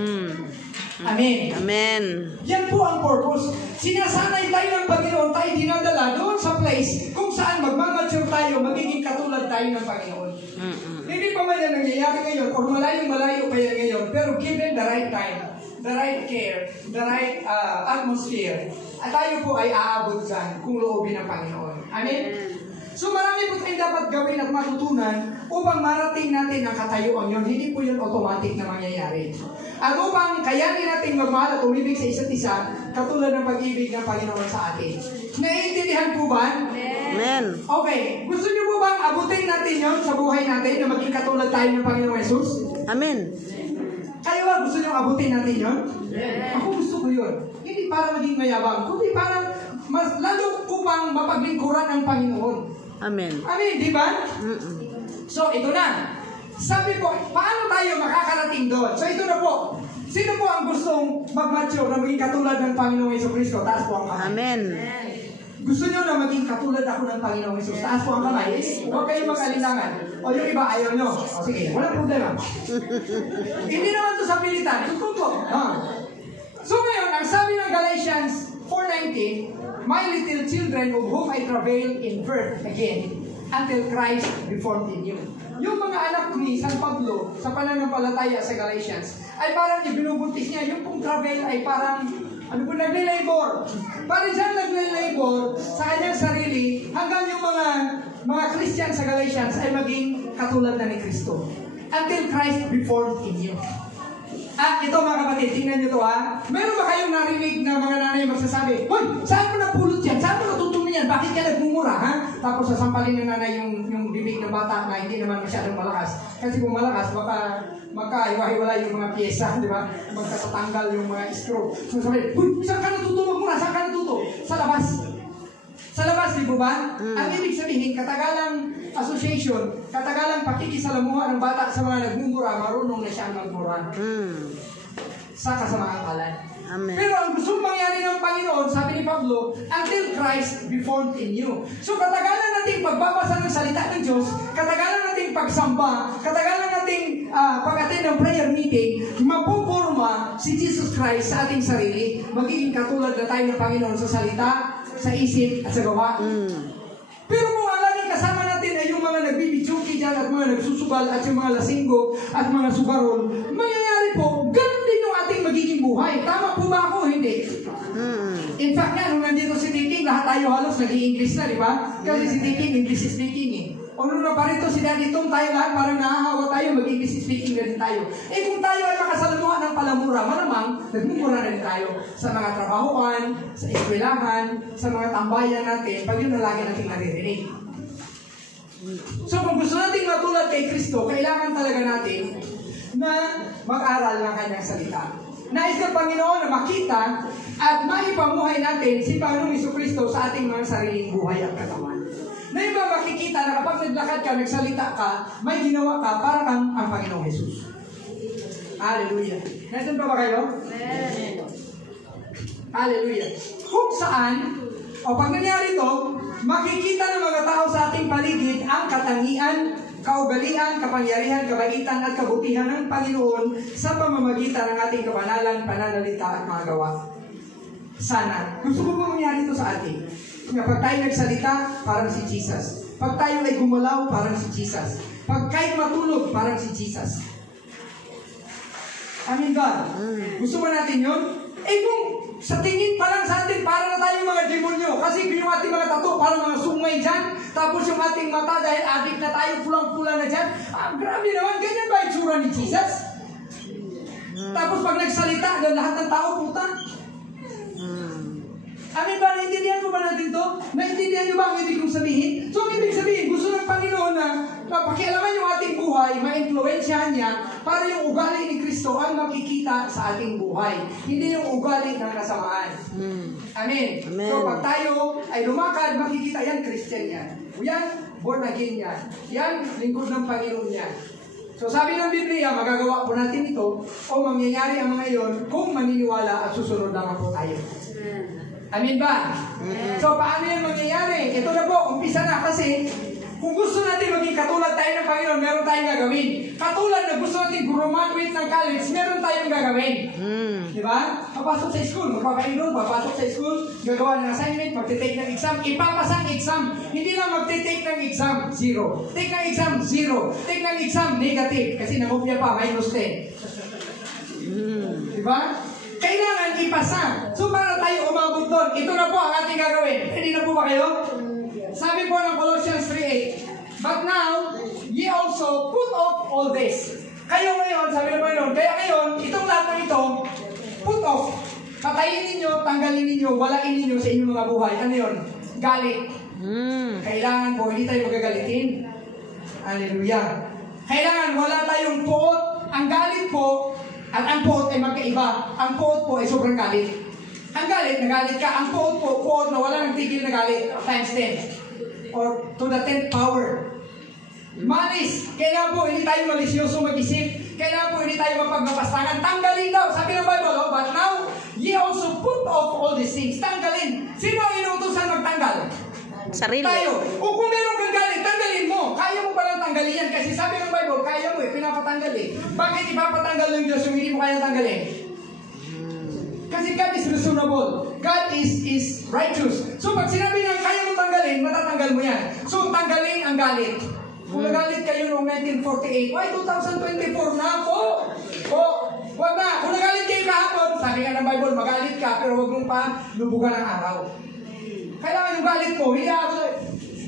Amen. Amen. Yan po ang purpose. Sinasanay tayo ng Panginoon, tayo dinadala doon sa place kung saan magmamature tayo, magiging katulad tayo ng Panginoon. Hindi pa man yan nangyayari ngayon, o malayo pa yan ngayon, pero given the right time, the right care, the right atmosphere, at tayo po ay aabot dyan kung loobin ng Panginoon. Amen? So marami po tayong dapat gawin at matutunan upang marating natin ang katayuan yun. Hindi po yun automatic na mangyayari. At upang kayanin natin magmahal at umibig sa isa't isa, katulad ng pag-ibig ng Panginoon sa atin. Naiintindihan po ba? Amen. Okay. Gusto niyo po bang abutin natin yun sa buhay natin na maging katulad tayo ng Panginoong Jesus? Amen. Kayo ba gusto niyo abutin natin yun? Ako gusto ko yun. Hindi para maging mayabang, kundi para mas lalo ko pang mapaglingkuran ng Panginoon. Amen. Amen, di ba? So, ito na. Sabi po, paano tayo makakarating doon? So, ito na po. Sino po ang gustong mag-mature na maging katulad ng Panginoong Jesucristo? Taas po ang kamay. Amen. Gusto nyo na maging katulad ako ng Panginoong Jesus? Taas po ang kamay. Huwag kayong mag-alinlangan. O yung iba, ayaw nyo. O sige, walang problema. Hindi naman ito sa pilitan. Totoo po. So ngayon, ang sabi ng Galatians 4:19, my little children of whom I travail in birth again, until Christ be formed in you. Yung mga anak ni San Pablo sa pananampalataya sa Galatians, ay parang ibinubuntis niya. Yung pong travel ay parang, nagle-labor. Parang dyan nagle-labor sa kanyang sarili hanggang yung mga Christian sa Galatians ay maging katulad na ni Kristo. Until Christ be formed in you. At ito mga kapatid, tingnan nyo to ha. Meron ba kayong narinig na mga nanay magsasabi, hoy, saan mo napulot yan? Saan mo natutunan yan? Bakit ka nagmumura, ha? Tapos sasampalin ng nanay yung bibig ng bata na hindi naman masyadong malakas. Kasi kung malakas, magkaiwahiwala yung mga pyesa, di ba? Magkasatanggal yung mga screw. So sabi, hoy, saan ka natuto magmura? Saan ka natuto? Sa labas. Sa labas, di ba? Ang ibig sabihin, katagalang association, katagalang pakikisalamuha ng bata sa mga nagmumura, marunong na siya magmura. Sa kasamaang kalan. Amen. Pero ang gusto mangyari ng Panginoon, sabi ni Pablo, until Christ be formed in you. So katagalan nating pagbabasa ng salita ng Diyos, katagalan nating pagsamba, katagalan nating pag-attend ng prayer meeting, mapuporma si Jesus Christ sa ating sarili. Magiging katulad na tayo ng Panginoon sa salita, sa isip, at sa gawa. Pero kung ang laging kasama natin ay yung mga nagbibidyoki dyan at mga nagsusubal at yung mga lasinggo at mga subarol, mangyayari po, ganun din yung ating magiging buhay. Tama po ba ako? Hindi. In fact nga, nung nandito si Tiking, lahat tayo halos nag-i-English na, di ba? Kasi si Tiking, English speaking eh. O nung na parito si Daddy Tom, tayo lahat parang nahahawa tayo, mag-English speaking na din tayo. Eh kung tayo ay makasalamuha ng palamura, malamang, nagmumura na din tayo sa mga trabahoan, sa eskwelahan, sa mga tambayan natin, pag yun na lagi natin naririnig. So kung gusto natin matulad kay Kristo, kailangan talaga natin na mag-aral ng kanyang salita. Nais ng Panginoon na makita at maipamuhay natin si Panginoong Jesucristo sa ating mga sariling buhay at katawan. Na iba makikita na kapag naglakad ka, nagsalita ka, may ginawa ka, para kang ang Panginoong Jesus. Hallelujah. Nandun pa ba kayo? Amen. Hallelujah. Kung saan, o pag nangyari ito, makikita ng mga tao sa ating paligid ang katangian, kaugalian, kapangyarihan, kabaitan at kabutihan ng Panginoon sa pamamagitan ng ating kabanalan, pananalita at mga gawa. Sana. Gusto ko ba mangyari ito sa atin? Pag tayo nagsalita, parang si Jesus. Pag tayo ay gumalaw, parang si Jesus. Pag kahit matulog, parang si Jesus. Amen ba? Gusto ba natin yun? Kung sa tingin pa lang sa atin, para na tayo mga demonyo. Kasi yung ating mga tato, parang mga sungay dyan. Tapos yung ating mata, dahil adik na tayo, pulang-pula na dyan. Grabe naman, ganyan ba itsura ni Jesus? Tapos pag nagsalita, lahat ng tao, puta. Amin ba? Naintindihan ko ba natin to? Naintindihan nyo ba ang ibig kong sabihin? So, ang ibig sabihin, gusto ng Panginoon na pakialaman yung ating buhay, ma-influensyahan niya, para yung ugali ni Kristo ang makikita sa ating buhay. Hindi yung ugali ng kasamaan. Amen. So, pag tayo ay lumakad, makikita yan, Christian yan. Yan, born again yan. Yan, lingkod ng Panginoon yan. So, sabi ng Biblia, magagawa po natin ito, o mangyayari ang mga iyon, kung maniniwala at susunod naman po tayo. Amin ba? So, paano yan mangyayari? Ito na po, umpisa na kasi kung gusto natin maging katulad tayo ng Panginoon, meron tayong gagawin. Katulad na gusto natin graduate ng college, meron tayong gagawin. Di ba? Papasok sa school, magpapainol, papasok sa school, gagawa ng assignment, magtitake ng exam, ipapasa ang exam. Hindi lang magtitake ng exam, 0. Take ng exam, 0. Take ng exam, negative. Kasi namupya pa, -10. Di ba? Kailangan ipasa. So, para tayo umabot doon, ito na po ang ating gagawin. Hindi na po ba kayo? Sabi po ng Colossians 3:8, but now, ye also put off all this. Kayo ngayon, sabi ng Panginoon, kaya ngayon, itong lahat ng ito, put off. Patayin ninyo, tanggalin ninyo, walain ninyo sa inyong mga buhay. Ano yun? Galit. Kailangan po, hindi tayo magagalitin. Hallelujah. Kailangan wala tayong puot. Ang galit po, at ang puot ay magkaiba. Ang puot po ay sobrang galit. Ang galit, nagalit ka. Ang puot po, puot na wala nang tigil na galit. Times 10. Or to the 10th power. Malis. Kailangan po, hindi tayo malisyoso mag-isip. Kailangan po, hindi tayo mapagmapastangan. Tanggalin daw. Sabi ng Bible, but now, ye also put off all these things. Tanggalin. Sino ang inuutosan magtanggal? Sarili. Tayo. O kung meron kang galit, tanggalin mo. Kaya mo palang tanggalin yan. Kasi sabi ng Bible, kaya mo pinapatanggal Bakit ipapatanggal ng Diyos yung hindi mo kaya tanggalin? Kasi God is reasonable. God is righteous. So pag sinabi niya, kaya mo tanggalin, matatanggal mo yan. So tanggalin ang galit. Kung nagalit kayo noong 1948, ay 2024 na po. O, wag na. Kung nagalit kayo kahapon, sabi nga ng Bible, magalit ka, pero wag mong pa lubugan ang araw. Kailangan yung galit mo, hindi ako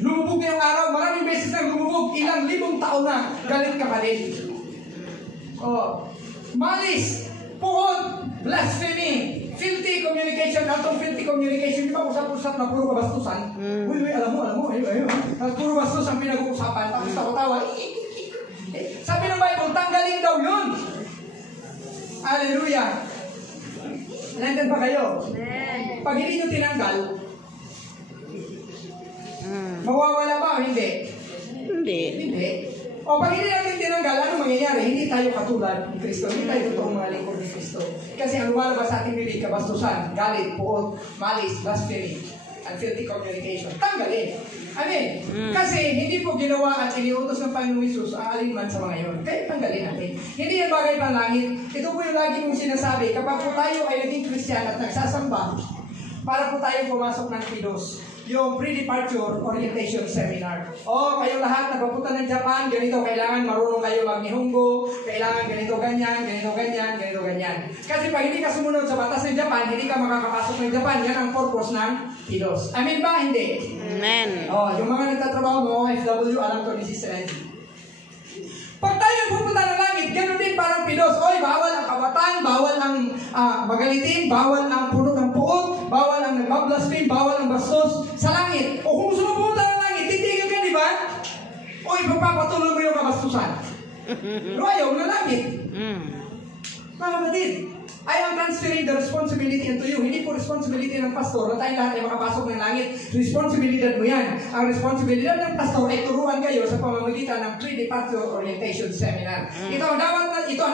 lumubog na yung araw, maraming beses na lumubog, ilang libong taon na, galit ka pa rin. Oh, malis, puhod, blasphemy, filthy communication, atong filthy communication, di ba usap-usap na puro kabastusan? Uy, alam mo, ayun. Puro bastos ang pinag-uusapan, tapos tawa-tawa. Sabi ng Bible, tanggalin daw yun. Hallelujah. Nandiyan pa kayo? Pag hindi nyo tinanggal, mawawala ba o hindi? Hindi. O pag hindi natin tinanggal, ano mangyayari? Hindi tayo katulad ni Kristo. Hindi tayo totoong mga lingkod ni Kristo. Kasi ang lumalabas sa ating bibig, kabastusan, galit, puot, malis, blasphemy, and filthy communication. Tanggalin. Amen. Kasi hindi po ginawa at iniutos ng Panginoong Hesus ang alinman sa mga yun. Kaya tanggalin natin. Hindi yan bagay pang langit. Ito po yung lagi kong sinasabi. Kapag po tayo ay naging Christian at nagsasamba, para po tayo pumasok ng Pidos, yung pre-departure orientation seminar. Kayo lahat napapunta ng Japan, ganito, kailangan marunong kayo mag-Nihongo, kailangan ganito, ganyan. Kasi pag hindi ka sumunod sa batas ng Japan, hindi ka makakapasok ng Japan. Yan ang purpose ng Pidos. Amen ba? Hindi? Amen. Yung mga nagtatrabaho mo, FW, alam ko ni Sister Angie. Pag tayo pupunta ng langit, ganoon din parang Pidos. Bawal ang kabatan, bawal ang magalitin, bawal ang puno ng puot, bawal ang nagbablaspheme, bawal ang bastos sa langit. O kung gusto mo pumunta ng langit, titigil ka, di ba? Ipapapatuloy mo yung kabastusan. Pero ayaw na langit. Mga kapatid, I am transferring the responsibility into you. Hindi po responsibility ng pastor na tayong lahat ay makapasok ng langit. Responsibilidad mo yan. Ang responsibilidad ng pastor ay turuan kayo sa pamamagitan ng pre-departure orientation seminar. Ito ang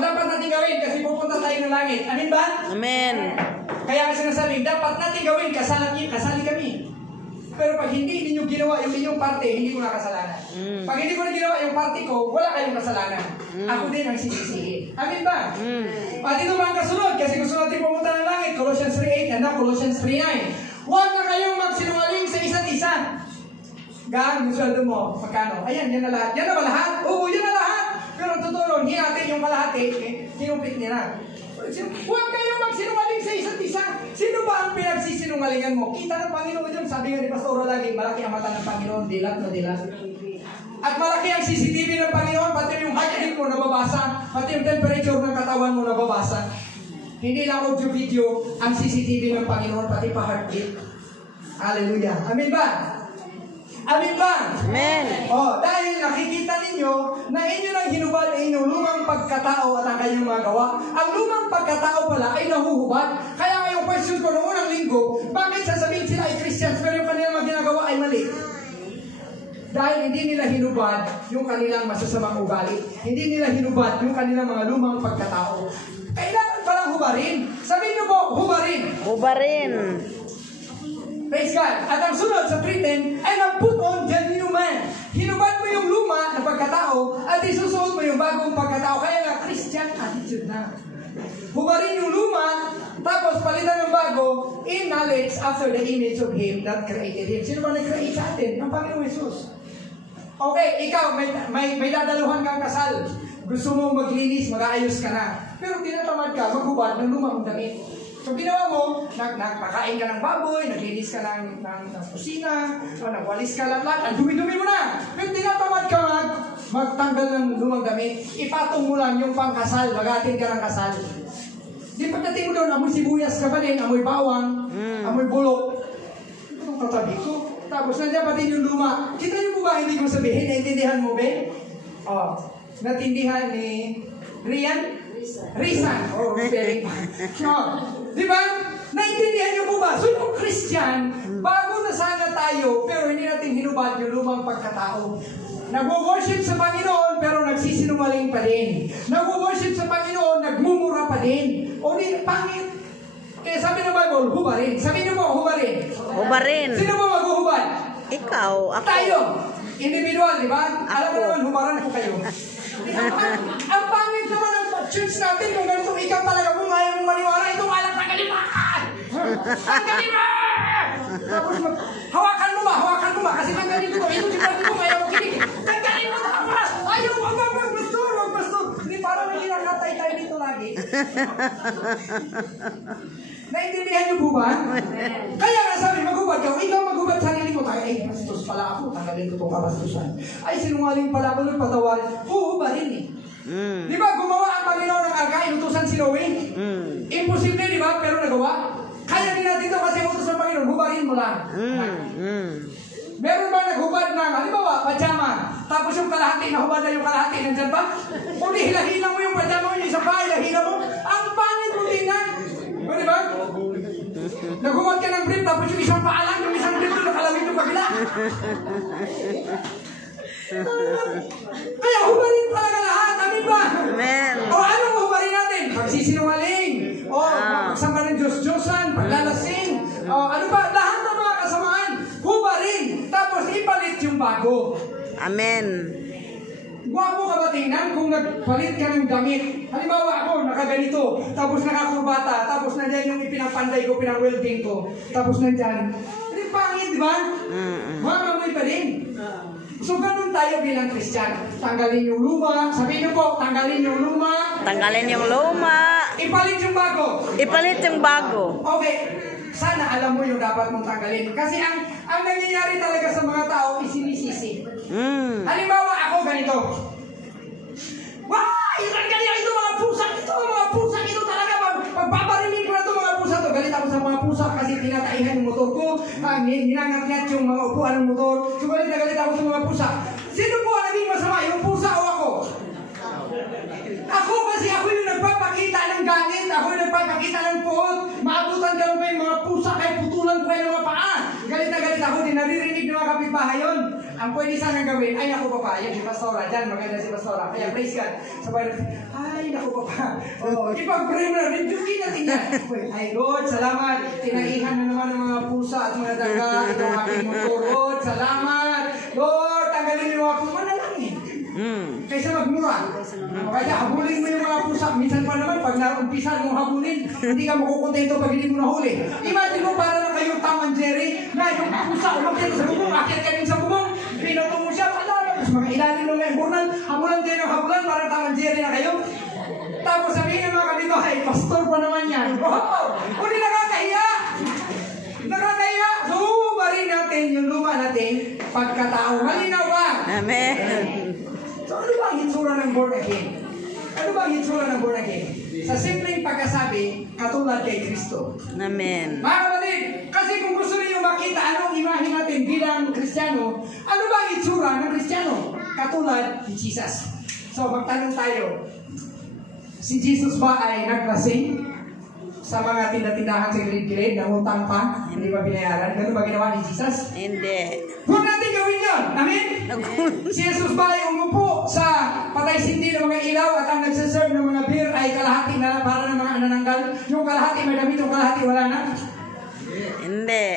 dapat natin gawin kasi pupunta tayo ng langit. Amin ba? Amen. Kaya sinasabing, dapat natin gawin, kasali kami. Pero pag hindi ninyo ginawa yung inyong parte, hindi ko na kasalanan. Pag hindi ko na ginawa yung parte ko, wala kayong kasalanan. Ako din ang sisisihin. Amin ba? At ito mga kasunod, kasi gusto natin pumunta ng langit, Colossians 3:8 and now Colossians 3:9. Huwag na kayong magsinungaling sa isa't isa. Gaan, yung sweldo mo, magkano? Ayan, yan na lahat. Yan na ba lahat? Oo, yan na lahat. Pero totoo, hindi natin yung kalahati, kinupit niya na. Huwag kayong magsinungaling sa isa't isa. Sino ba ang pinagsisinungalingan mo? Kita ng Panginoon yun. Sabi nga ni Pastora lagi, malaki ang mata ng Panginoon, dilat na dilat. At malaki ang CCTV ng Panginoon, pati yung heartbeat mo nababasa, pati yung temperature ng katawan mo nababasa. Hindi lang audio video ang CCTV ng Panginoon, pati pa heartbeat. Hallelujah. Amen ba? Amin ba? Amen. Dahil nakikita ninyo na inyo nang hinubad ay inyong lumang pagkatao at ang kanyang mga gawa. Ang lumang pagkatao pala ay nahuhubad. Kaya ngayong question ko noong unang linggo, bakit sasabihin sila ay Christians pero yung kanilang mga ginagawa ay mali? Dahil hindi nila hinubad yung kanilang masasamang ugali. Hindi nila hinubad yung kanilang mga lumang pagkatao. Kailangan palang hubarin. Sabihin niyo po, hubarin. Hubarin. Praise God. At ang sunod sa 3:10 ay mag-put on the new man. Hinubad mo yung luma na pagkatao at isusuot mo yung bagong pagkatao. Kaya nga, Christian attitude na. Hubarin yung luma, tapos palitan ng bago in knowledge after the image of Him that created Him. Sino ba nag-create sa atin? Ang Panginoon Jesus. Okay, ikaw, may dadaluhan kang kasal. Gusto mo maglinis, mag-aayos ka na. Pero tinatamad ka, maghubad ng lumang damit. So ginawa mo, nagpakain ka ng baboy, naglinis ka ng kusina, nagwalis ka lahat, ang dumi-dumi mo na. Pero tinatamad ka magtanggal ng lumang gamit. Ipatong mo lang yung pangkasal, magatin ka ng kasal. Di pagdating mo doon, amoy sibuyas ka pa din, amoy bawang, amoy bulok. Ito ang katabi ko. Tapos nandiyan pati yung luma. Kita niyo po ba, hindi ko sabihin, naintindihan mo ba? Natindihan ni Rian? Rizan. Very good. Di ba? Naintindihan niyo po ba? So yung Christian, bago na sana tayo, pero hindi natin hinubad yung lumang pagkatao. Nag-worship sa Panginoon, pero nagsisinungaling pa din. Nag-worship sa Panginoon, nagmumura pa din. O di, pangit. Kaya sabi ng Bible, hubarin. Sabi niyo po, hubarin. Hubarin. Sino mo maghuhubad? Ikaw, ako. Tayo. Individual, di ba? Alam mo naman, hubaran ko kayo. Ang pangit naman ang church natin kung ganito ikaw talaga kung ayaw mong maniwala, itong alam na kalimaan! Ang kalimaan! Tapos hawakan mo ba? Kasi tanggalin ko ba? Ito si Pati mo, ayaw mo kinig. Tanggalin mo tapos! Ayaw mo, pastor! Hindi parang may kinakatay tayo dito lagi. Naintindihan niyo po ba? Kaya nga sabi, maghubad ka. Ikaw maghubad sarili mo. Ay, bastos pala ako. Tanggalin ko itong kabastusan. Ay, sinungaling pala ako. Patawarin. Huhubarin eh. Di ba, gumawa ang Panginoon ng arka, inutusan si Noe? Imposible, di ba? Pero nagawa. Kaya din natin ito kasi utos ng Panginoon, hubarin mo lang. Meron ba naghubad ng, halimbawa, pajama, tapos yung kalahati, nahubad na yung kalahati, nandyan ba? O di hila-hila mo yung pajama mo, yung isa pa, hila-hila mo, ang pangit mo tingnan. O di ba? Naghubad ka ng brief, tapos yung isang paalang, yung isang brief doon, nakalawin yung kabila. Kaya hubarin talaga lahat, amin ba? Amen. O anong hubarin natin? Pagsisinungaling, o pagsamba ng Diyos-Diyosan, paglalasing, o ano ba, lahat ng mga kasamaan, hubarin, tapos ipalit yung bago. Amen. Guwapo ka ba tingnan kung nagpalit ka ng damit? Halimbawa ako, nakaganito, tapos nakakurbata, tapos nandyan yung ipinapanday ko, pinang-welding ko, tapos nandyan. Hindi pangit, di ba? Mamamoy pa din. So, ganun tayo bilang Christian. Tanggalin yung luma. Sabihin niyo po, tanggalin yung luma. Tanggalin yung luma. Ipalit yung bago. Ipalit yung bago. Okay. Sana alam mo yung dapat mong tanggalin. Kasi ang nangyayari talaga sa mga tao is sinisisi. Halimbawa, ako ganito. Wah! Ganyan ito mga pusa ito talaga. Pagbabarinin ko na ito mga pusa to. Galit ako sa mga pusa kasi tinataihan yung motor ko. Ninangat-ngat yung mga upuan ng motor. So galit na galit ako sa mga pusa. Sino po ang naging masama? Yung pusa o ako? Ako kasi ako yung nagpapakita ng galit, ako'y nagpapakita ng puot, maabutan ka mo yung mga pusa, kahit putulan ko kayo ng mga paa. Galit na galit ako, di naririnig ng mga kapitbahay yun. Ang pwede sanang gawin, ay naku papa, yan si Pastora, dyan maganda si Pastora. Kaya praise God. Sabay, ay naku papa, ipag-pray mo na, rebuking natin yan. Ay Lord, salamat, tinagihan na naman ng mga pusa at mga daga, itong aking motor. Lord, salamat. Lord, tanggalin niyo mga pusa, manalangin. Kaysa magmura. Kaya habulin mo yung mga pusa. Minsan pa naman, pag naumpisa mong habulin, hindi ka makukontento pag hindi mo nahuli. Imagine mo para lang kayong Tom and Jerry, na yung pusa umakyat sa bubong, akyat ka din sa bubong, pinato mo siya, tapos mga ilalim ng membornal, habulan kayo ng habulan, para Tom and Jerry na kayo. Tapos sabihin ng mga kanito, ay, pastor pa naman yan. Hindi nakakahiya. Nakakahiya. So, barin natin yung luma natin, pagkatao. Malinaw ba? Amen. So, ano ba ang hitsura ng born again? Ano ba ang hitsura ng born again? Sa simpleng pagkasabi, katulad kay Kristo. Amen. Mga kapatid, kasi kung gusto niyo makita anong imahe natin bilang Kristiyano, ano ba ang hitsura ng Kristiyano? Katulad ni Jesus. So, magtanong tayo, si Jesus ba ay naglasing sa mga tindahan sa gilid-gilid, nangutang pa, hindi ba binayaran? Ganun ba ginawa ni Jesus? Hindi. Huwag natin gawin yun. Amen? Si Jesus ba ay umupo sa patay-sindi ng mga ilaw at ang nagsaserve ng mga beer ay kalahati na lang para ng mga anananggal? Yung kalahati may damit, yung kalahati wala na? Hindi.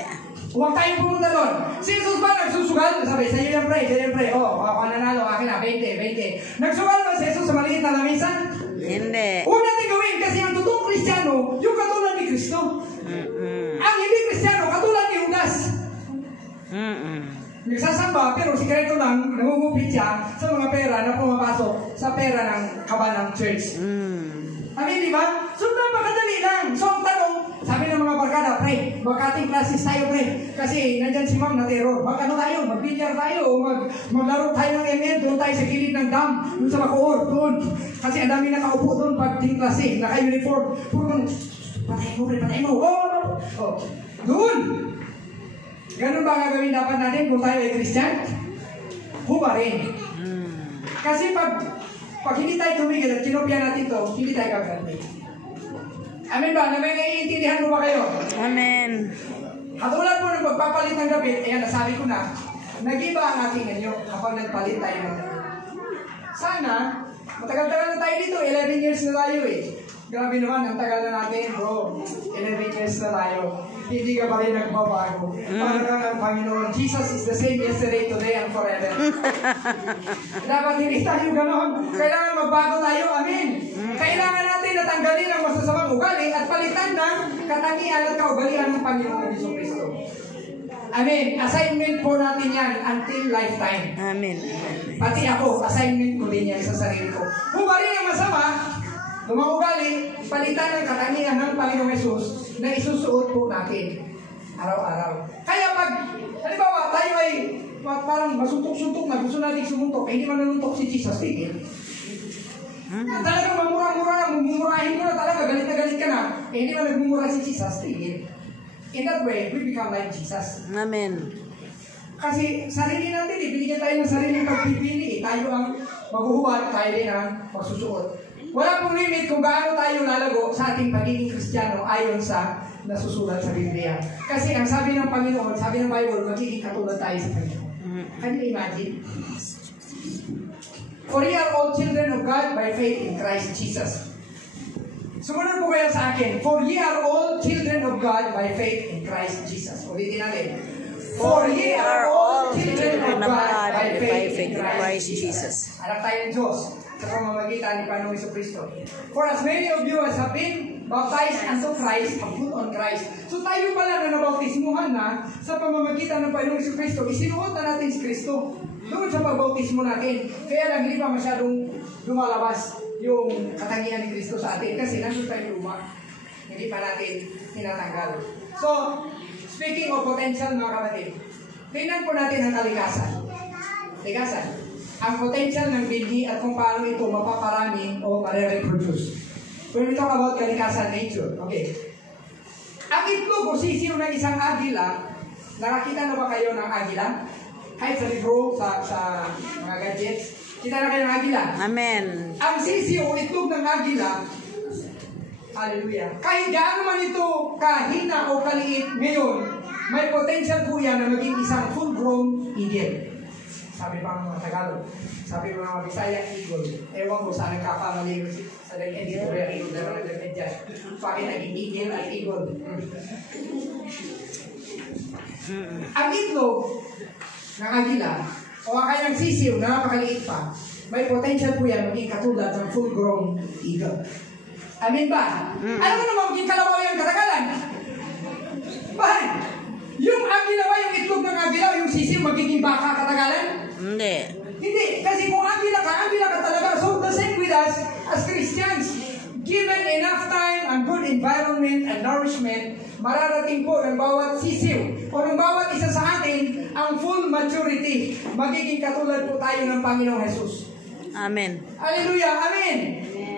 Huwag tayong pumunta doon. Si Jesus ba nagsusugal? Sabi, sa'yo yan pre, sa'yo yan pre. Ako nanalo, akin na, 20. Nagsugal ba si Jesus sa maliit na lamesa? Hindi. Huwag natin gawin kasi ang totoong Kristiyano, yung katulad ni Kristo. Ang hindi Kristiyano, katulad ni Judas. Nagsasamba, pero sikreto lang, nangungupit siya sa mga pera na pumapasok sa pera ng kabanang church. Amin, di ba? So, napakadali lang. So, ang tanong, sabi ng mga barkada, pre, magkating classes tayo, pre. Kasi nandyan si ma'am na terror. Mag-ano tayo, mag-bilyar tayo, o maglaro tayo ng ML, doon tayo sa gilid ng dam, doon sa Bacoor, doon. Kasi ang dami nakaupo doon pag ting klase, naka-uniform. Puro patay mo, pre, patay mo. Doon. Ganun ba gagawin dapat natin kung tayo ay Christian? Huba rin. Kasi pag hindi tayo tumigil at kinopya natin to, hindi tayo gaganti. Amen ba? May naiintindihan mo ba kayo? Amen. Katulad mo ng pagpapalit ng gamit, ayan, nasabi ko na, nag-iba ang ating anyo kapag nagpalit tayo ng gamit. Sana, matagal-tagal na tayo dito, 11 years na tayo eh. Grabe naman, ang tagal na natin, bro. 11 years na tayo. Hindi ka pa rin nagbabago. Parang ang Panginoon, Jesus is the same yesterday, today, and forever. Dapat hindi tayo ganon. Kailangan magbago tayo, amen. Kailangan natin natanggalin ang masasamang ugali at palitan ng katangian at kaugalian ng Panginoon Jesucristo. Amen. Assignment po natin yan until lifetime. Amen. Pati ako, assignment ko din yan sa sarili ko. Kung ba rin ang masama, lumaugali, palitan ng katangian ng Panginoong Jesus na isusuot po natin araw-araw. Kaya pag, halimbawa, tayo ay parang masuntok-suntok na, gusto natin sumuntok, hindi man nanuntok si Jesus, tigil. Talagang mamura-mura na, mumurahin mo na talaga, galit na galit ka na, hindi man nagmumura si Jesus, tigil. In that way, we become like Jesus. Amen. Kasi sarili natin, binigyan tayo ng sariling pagpipili, tayo ang maghuhuwat, tayo din ang magsusuot. Wala pong limit kung gaano tayo lalago sa ating pagiging Kristiyano ayon sa nasusulat sa Biblia. Kasi ang sabi ng Panginoon, sabi ng Bible, magiging katulad tayo sa Panginoon. Can you imagine? For ye are all children of God by faith in Christ Jesus. Sumunod po kayo sa akin. For ye are all children of God by faith in Christ Jesus. Ulitin natin. For ye are all children of God by faith in Christ Jesus. Anak tayo ng Diyos sa pamamagitan ni Panginoong Jesucristo. For as many of you as have been baptized unto Christ, have put on Christ. So tayo pala na nabautismuhan na sa pamamagitan ng Panginoong Jesucristo, isinuot na natin si Kristo doon sa pagbautismo natin. Kaya lang hindi pa masyadong lumalabas yung katangian ni Kristo sa atin kasi nandun tayo luma. Hindi pa natin tinatanggal. So, speaking of potential mga kapatid, tingnan po natin ang kalikasan. Kalikasan. Ang potential ng binhi at kung paano ito mapaparami o mare-reproduce. When we talk about kalikasan, nature, okay. Ang itlog o sisiw ng isang agila, nakakita na ba kayo ng agila? Kahit sa libro, sa mga gadgets, kita na kayo ng agila? Amen. Ang sisiw o itlog ng agila, Hallelujah. Kahit gaano man ito kahina o kaliit ngayon, may potential po yan na maging isang full-grown eagle. Sabi pa mga Tagalog. Sabi mga Bisaya, eagle. Ewan ko saan nagkakamali sa hindi ko yung eagle na nagdagdag dyan. Bakit naging eagle at eagle? Ang itlog ng agila o ang kanyang sisiw na napakaliit pa, may potential po yan maging katulad ng full-grown eagle. Amin ba? Ano mo naman maging kalabaw yan katagalan? Bakit? Yung agila ba, yung itlog ng agila o yung sisiw magiging baka katagalan? Hindi. Hindi. Kasi kung agila ka talaga. So the same with us as Christians. Given enough time and good environment and nourishment, mararating po ng bawat sisiw o ng bawat isa sa atin ang full maturity. Magiging katulad po tayo ng Panginoong Jesus. Amen. Hallelujah. Amen.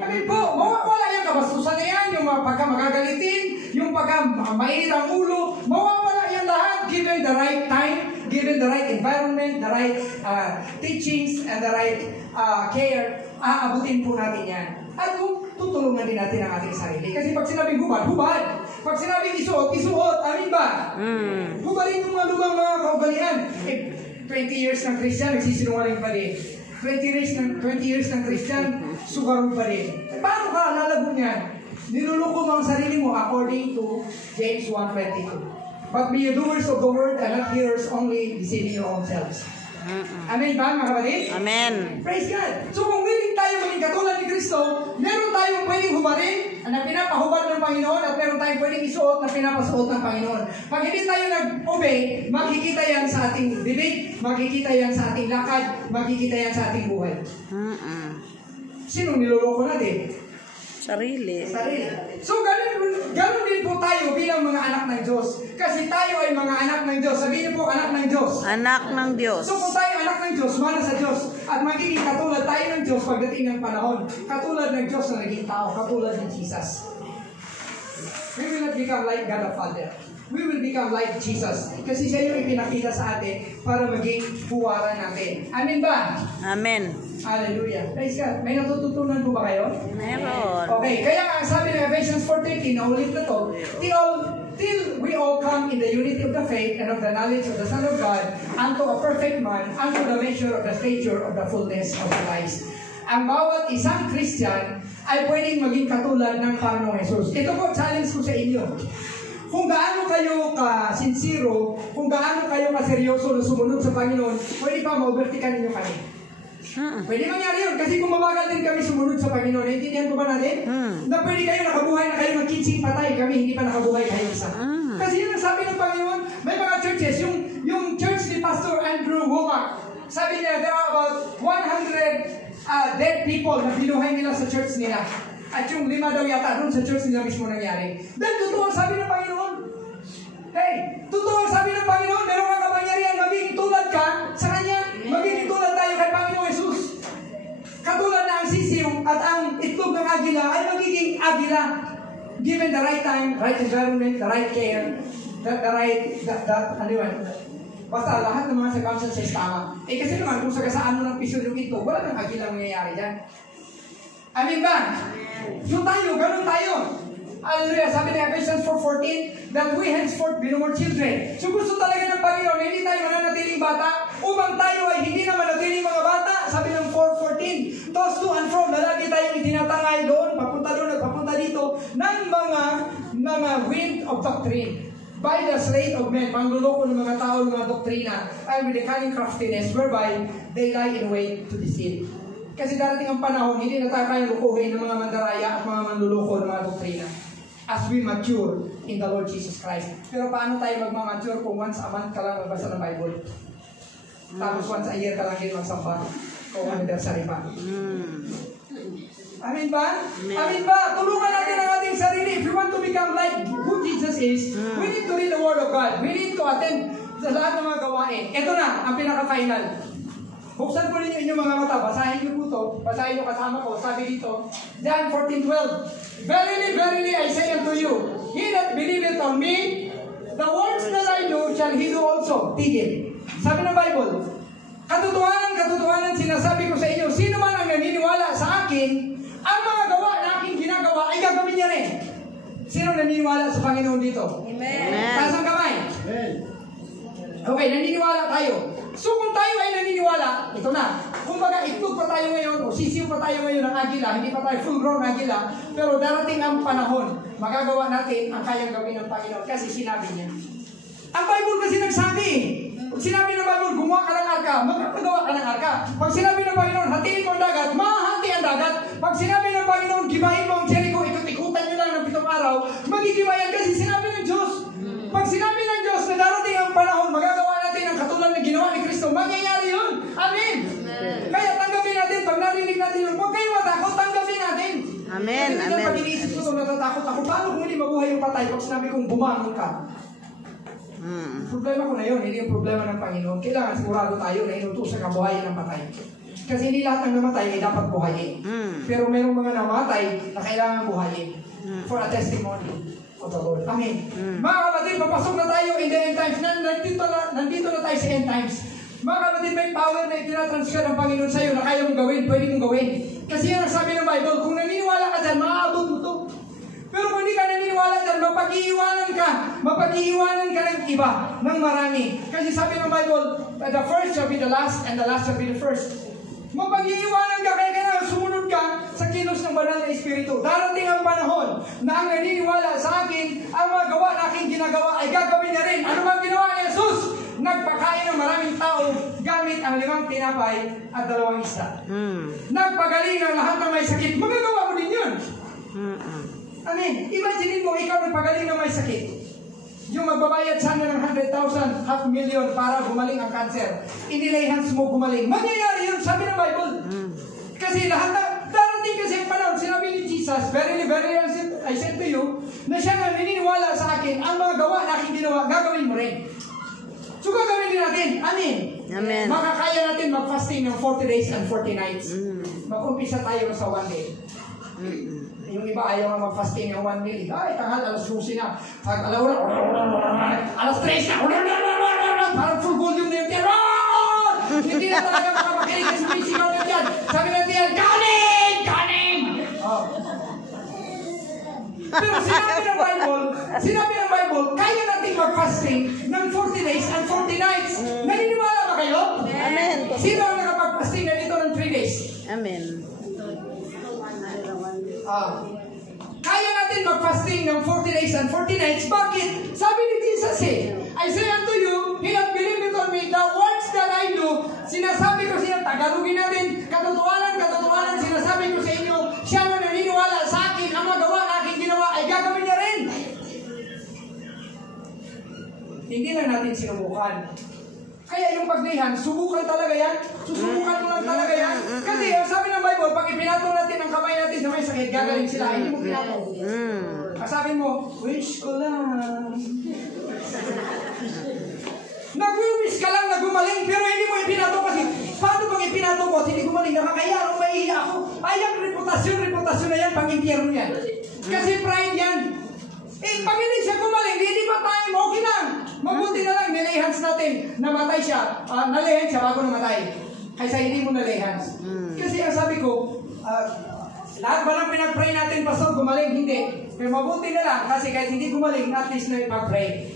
Amen po. Mawawala yung kabastusan na yan, yung pagka magagalitin, yung pagka mainit ang ulo, mawawala yan lahat given the right time, given the right environment, the right teachings, and the right care. Aabutin po natin yan. At kung tutulungan din natin ang ating sarili. Kasi pag sinabing hubad, hubad. Pag sinabing isuot, isuot. Amin ba? Hubadin yung mga lumang mga kaugalian. 20 years ng Christian, nagsisinungaling pa din. 20 years ng Christian, sugarong pa rin. Paano ka lalago niyan? Niluluko mo ang sarili mo according to James 1:22. But be you doers of the word and not hearers only, deceiving your own selves. Amen ba, mga kapatid? Amen. Praise God. So kung willing tayo maging katulad ni Kristo, meron tayong pwedeng hubarin na pinapahubad ng Panginoon at meron tayong pwedeng isuot na pinapasuot ng Panginoon. Pag hindi tayo nag-obey, makikita yan sa ating bibig, makikita yan sa ating lakad, makikita yan sa ating buhay. Sinong niloloko natin? Sarili. So, ganun din po tayo bilang mga anak ng Diyos. Kasi tayo ay mga anak ng Diyos. Sabihin po, anak ng Diyos. Anak ng Diyos. So, kung tayo anak ng Diyos, mana sa Diyos, at magiging katulad tayo ng Diyos pagdating ng panahon, katulad ng Diyos na naging tao, katulad ng Jesus. We will not become like God the Father. We will become like Jesus. Kasi siya yung ipinakita sa atin para maging huwaran natin. Amen ba? Amen. Hallelujah. Praise God. May natututunan po ba kayo? Meron. Okay. Kaya nga, sabi ng Ephesians 4:13, naulit na to, till we all come in the unity of the faith and of the knowledge of the Son of God, unto a perfect man, unto the measure of the stature of the fullness of Christ. Ang bawat isang Christian ay pwedeng maging katulad ng Panginoong Jesus. Ito po, challenge ko sa inyo. Kung gaano kayo ka-sincero, kung gaano kayo ka-seryoso na sumunod sa Panginoon, pwede pa ma-overtikan ninyo kami. Pwede mangyari yun. Kasi kung mabagal din kami sumunod sa Panginoon, naintindihan ko ba natin? Na pwede kayo nakabuhay na kayo ng 15 patay, kami hindi pa nakabuhay kayo isa. Kasi yun ang sabi ng Panginoon, may mga churches, yung church ni Pastor Andrew Womack, sabi niya, there are about 100 dead people na binuhay nila sa church nila. At yung 5 daw yata doon sa church nila mismo nangyari. Dahil totoo ang sabi ng Panginoon. Hey, totoo ang sabi ng Panginoon, meron kang kapangyarihan, magiging tulad ka sa Kanya, magiging tulad tayo kay Panginoong Jesus. Katulad na ang sisiw at ang itlog ng agila ay magiging agila. Given the right time, right environment, the right care, the right, basta lahat ng mga circumstances tama. Kasi naman, kung sagasaan mo ng piso yung itlog, wala nang agila mangyayari dyan. Amin ba? Yung tayo, ganun tayo. Hallelujah. Sabi ng Ephesians 4:14, that we henceforth be no more children. So gusto talaga ng Panginoon, hindi tayo mananatiling bata, upang tayo ay hindi na manatiling mga bata. Sabi ng 4:14, tossed to and fro, na lagi tayong itinatangay doon, papunta doon at papunta dito, ng mga wind of doctrine. By the sleight of men, pangluloko ng mga tao, ng mga doktrina, and with the cunning craftiness, whereby they lie in wait to deceive. Kasi darating ang panahon, hindi na tayo kayang lukuhin ng mga mandaraya at mga manluloko ng mga doktrina as we mature in the Lord Jesus Christ. Pero paano tayo magmamature kung once a month ka lang magbasa ng Bible? Tapos once a year ka lang din magsamba kung anniversary pa. Amin ba? Amin ba? Tulungan natin ang ating sarili. If we want to become like who Jesus is, we need to read the Word of God. We need to attend sa lahat ng mga gawain. Ito na, ang pinaka-final. Buksan po ninyo inyong mga mata. Basahin niyo po ito. Basahin niyo kasama ko. Sabi dito, John 14:12. Verily, verily, I say unto you, he that believeth on me, the works that I do shall he do also. Tigil. Sabi ng Bible, katotohanan, sinasabi ko sa inyo, sino man ang naniniwala sa akin, ang mga gawa na aking ginagawa ay gagawin niya rin. Sino naniniwala sa Panginoon dito? Amen. Taas ang kamay. Okay, naniniwala tayo. So kung tayo ay naniniwala, ito na. Kumbaga, itlog pa tayo ngayon, o sisiw pa tayo ngayon ng agila, hindi pa tayo full-grown agila, pero darating ang panahon, magagawa natin ang kayang gawin ng Panginoon kasi sinabi niya. Ang Bible kasi nagsabi, pag sinabi ng Bible, gumawa ka ng arka, magkakagawa ka ng arka. Pag sinabi ng Panginoon, hatiin mo ang dagat, mahati ang dagat. Pag sinabi ng Panginoon, gibahin mo ang Jericho, ikot-ikutan nyo lang ng 7 araw, magigibayan kasi sinabi ng Diyos. Pag sinabi ng Diyos na darating ang panahon, magagawa natin ang katulad na ginawa ni Kristo, mangyayari yun. Amen. Kaya tanggapin natin, pag narinig natin yun, huwag kayo matakot, tanggapin natin. Amen. Kasi minsan pag iniisip ko ito, natatakot ako, paano kung hindi mabuhay yung patay pag sinabi kong bumangon ka? Problema ko na yun, hindi yung problema ng Panginoon. Kailangan sigurado tayo na inutusan ang buhayin ng patay. Kasi hindi lahat ng namatay ay dapat buhayin. Pero mayroong mga namatay na kailangan buhayin for a testimony of the Lord. Amen. Mga kapatid, papasok na tayo in the end times. Nandito na tayo sa end times. Mga kapatid, may power na itinatransfer ng Panginoon sa iyo na kaya mong gawin, pwede mong gawin. Kasi yan ang sabi ng Bible, kung naniniwala ka dyan, maaabot mo to. Pero kung hindi ka naniniwala dyan, mapag-iiwanan ka ng iba, ng marami. Kasi sabi ng Bible, the first shall be the last, and the last shall be the first. Mapag-iiwanan ka, kaya kailangan sumunod ka sa kilos ng banal na Espiritu. Darating ang panahon na ang naniniwala sa akin, ang mga gawa na aking ginagawa ay gagawin na rin. Ano bang ginawa ni Jesus? Nagpakain ng maraming tao gamit ang 5 tinapay at 2 isda. Nagpagaling ang lahat ng may sakit. Magagawa mo din yun. Amen. Imagine mo, ikaw nagpagaling ng may sakit. Yung magbabayad sana ng 100,000, 500,000 para gumaling ang cancer. Inilay hands mo gumaling. Mangyayari yun, sabi ng Bible. Kasi lahat na, darating kasi ang panahon, sinabi ni Jesus, verily, verily, I said to you, na siya na naniniwala sa akin, ang mga gawa na aking ginawa, gagawin mo rin. So gagawin din natin. Amen. Amen. Makakaya natin mag-fasting ng 40 days and 40 nights. Mag-umpisa tayo sa 1 day. Yung iba ayaw nga mag-fasting ng 1 day. Ay, tanghal, alas 12 na. Alauna, alas 3 na. Parang full volume na yung tiyan. Hindi na talaga makapakinig at sumisigaw na tiyan. Sabi na tiyan, kanin! Kanin! Pero sinabi ng Bible, kaya natin mag-fasting ng 40 days and 40 nights. Naniniwala ba kayo? Amen. Sino ang nakapag-fasting na dito ng 3 days? Amen. Kaya natin mag-fasting ng 40 days and 40 nights. Bakit? Sabi ni Jesus I say unto you, he that believeth on me, the works that I do, sinasabi ko siya, Tagalogin natin, katotohanan, sinasabi ko sa inyo, siya na naniniwala sa akin, ang magawa na aking ginawa ay gagawin niya rin. Hindi lang natin sinubukan. Kaya yung paglihan, subukan talaga yan. Susubukan mo lang talaga yan. Kasi ang sabi ng Bible, pag ipinatong natin ang kamay natin na may sakit, gagaling sila. Hindi mo pinatong. Sabi mo, wish ko lang. Nag-wish ka lang na gumaling, pero hindi mo ipinatong kasi paano pag ipinatong ko at hindi gumaling, nakakaya o maiiya ako. Ay, ang reputasyon na yan, pang-impyerno yan. Kasi pride yan. Pag hindi siya gumaling, hindi pa tayo, okay lang. Mabuti na lang, nilay hands natin, namatay siya, nalay hands siya bago namatay. Kaysa hindi mo nalay hands. Kasi ang sabi ko, lahat ba lang pinag-pray natin, Pastor, gumaling? Hindi. Pero mabuti na lang, kasi kahit hindi gumaling, at least na ipag-pray.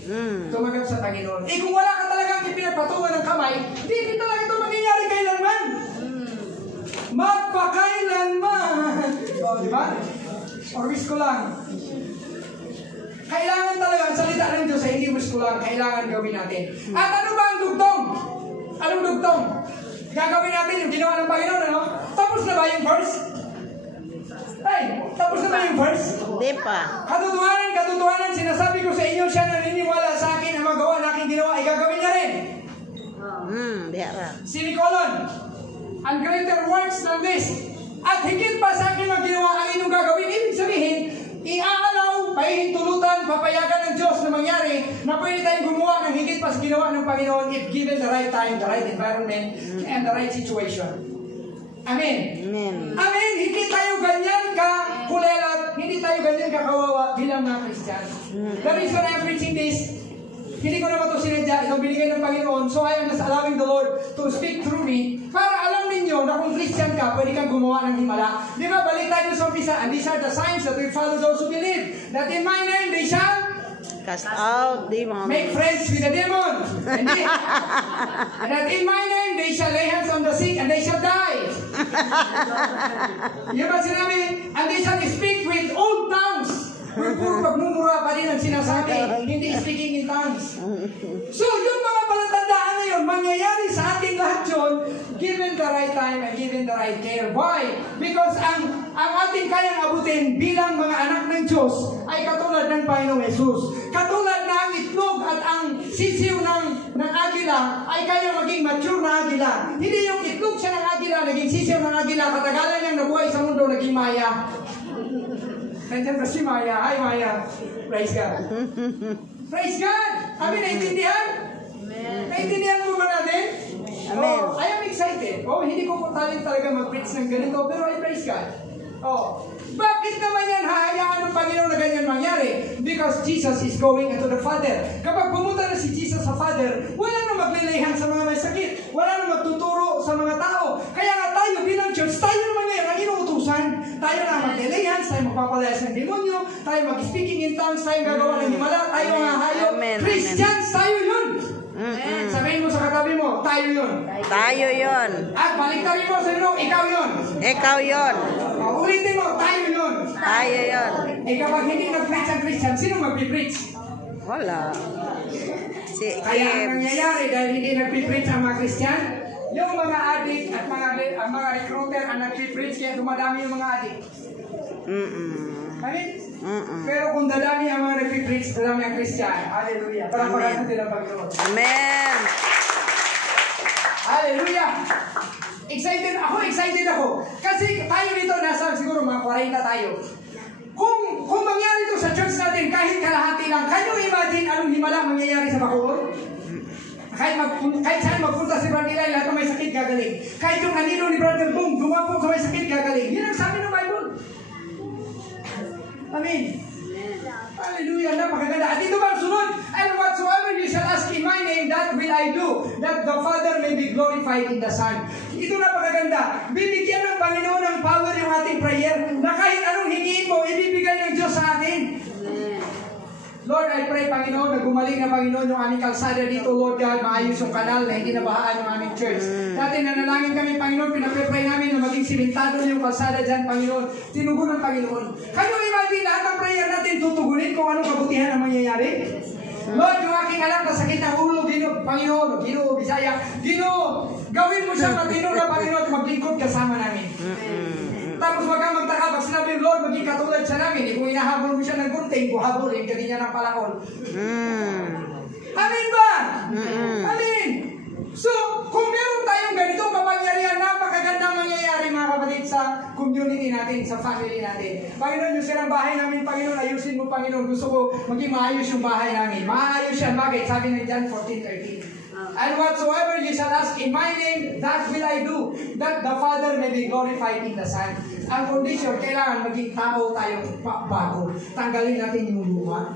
Tumagal sa Panginoon. Kung wala ka talagang ipinagpatungan ng kamay, hindi talaga ito mangyayari kailanman. Magpakailanman. Di ba? Or wish ko lang. Kailangan talaga, ang salita ng Diyos ay hindi wish ko lang, kailangan gawin natin. At ano ba ang dugtong? Anong dugtong? Gagawin natin yung ginawa ng Panginoon, ano? Tapos na ba yung verse? Ay, tapos na ba yung verse? Hindi pa. Katotohanan, sinasabi ko sa inyo, siya naniniwala sa akin, ang magawa na aking ginawa ay gagawin niya rin. Diara. Sinikolon, and greater works than this. At higit pa sa akin ang ginawa ang inyong gagawin. Ibig sabihin, iaalaw, pahihintulutan, papayagan ng Diyos na mangyari na pwede tayong gumawa ng higit pa sa ginawa ng Panginoon if given the right time, the right environment, and the right situation. Amen. Amen. Amen. Hindi tayo ganyan ka-kulelat, hindi tayo ganyan ka-kawawa bilang mga Christian. The reason I'm preaching this, hindi ko naman ito sinadya, itong binigay ng Panginoon, so I am just allowing the Lord to speak through me para alam ninyo nyo na kung Christian ka, pwede kang gumawa ng himala. Di ba, balik tayo sa umpisa. And these are the signs that will follow those who believe. That in my name, they shall Cast out demons. make friends with the demons. And that in my name, they shall lay hands on the sick and they shall die. Yun ba sinabi? And they shall speak with old tongues. Puro pagmumura pa rin ang sinasabi, hindi speaking in tongues. So, yung mga palatandaan na yun, mangyayari sa ating lahat yun, given the right time and given the right care. Why? Because ang ating kayang abutin bilang mga anak ng Diyos ay katulad ng Panginoong Jesus. Katulad na ang itlog at ang sisiw ng agila ay kaya maging mature na agila. Hindi yung itlog siya ng agila, naging sisiw ng agila, katagalan niyang nabuhay sa mundo, naging maya. Nandiyan ba si Maya? Hi, Maya. Praise God. Praise God! Amin, naintindihan? Naintindihan mo ba natin? Amen. Oh, I am excited. Oh, hindi ko po talent talaga mag-preach ng ganito, pero I praise God. Oh, bakit naman yan hayaan ng Panginoon na ganyan mangyari? Because Jesus is going into the Father. Kapag pumunta na si Jesus sa Father, wala na maglilihan sa mga may sakit. Wala na magtuturo sa mga tao. Kaya nga tayo bilang church, tayo naman ngayon ang inuutusan. Tayo na maglilihan, tayo magpapalayas ng demonyo, tayo mag-speaking in tongues, tayo gagawa ng himala, tayo nga hayo. Christians, tayo yun. Sabihin mo sa katabi mo, tayo yun. Tayo yun. At baliktarin mo sa inyo, ikaw yun. Ikaw yun. Ulitin mo, tayo yun. Tayo yun. Eh kapag hindi nag-preach ang Christian, sino magpipreach? Wala. Kaya ang nangyayari dahil hindi nag-preach ang mga Christian, yung mga adik at mga recruiter ang nag-preach, kaya dumadami yung mga adik. Amen? Pero kung dadami ang mga nag-preach, dadami ang Christian. Hallelujah. Parang pagkakot din ang Panginoon. Amen. Hallelujah! Excited ako. Kasi tayo dito, nasa siguro mga 40 tayo. Kung mangyari ito sa church natin, kahit kalahati lang, can you imagine anong himala mangyayari sa Bacoor? Kahit saan magpunta si Brother Eli, lahat ng may sakit gagaling. Kahit yung anino ni Brother Boom, dumapong sa may sakit gagaling. Yan ang sabi ng Bible. Amen. Hallelujah, napakaganda. At ito ba ang sunod? And whatsoever you shall ask in my name, that will I do, that the Father may be glorified in the Son. Ito napakaganda. Bibigyan ng Panginoon ng power yung ating prayer na kahit anong hingin mo, ibibigay ng Diyos sa atin. Lord, I pray, Panginoon, na gumaling na Panginoon yung aming kalsada dito, Lord God, maayos yung kanal na hindi nabahaan yung aming church. Dati nanalangin kami, Panginoon, pinapray namin na maging simentado yung kalsada dyan, Panginoon. Tinugon ng Panginoon. Kayo imagine, lahat ng prayer natin tutugunin kung anong kabutihan ang mangyayari? Lord, yung aking anak na sakit ng ulo, Panginoon, Ginoo, Bisaya, Ginoo, gawin mo siya matino na, Panginoon, at maglingkod kasama namin. Tapos wag kang magtaka, pag sinabi, Lord, maging katulad siya namin. Kung inahabol mo siya ng gunting, kuhabulin ka niya ng palakol. Amen ba? Amen. So, kung meron tayong ganitong kapangyarihan, napakagandang mangyayari mga kapatid sa community natin, sa family natin. Panginoon, yung silang bahay namin, Panginoon, ayusin mo, Panginoon. Gusto ko maging maayos yung bahay namin. Maayos yan, bakit? Sabi ng John 14:13. And whatsoever you shall ask in my name, that will I do, that the Father may be glorified in the Son. Ang condition, kailangan maging tao tayong bago. Tanggalin natin yung luma.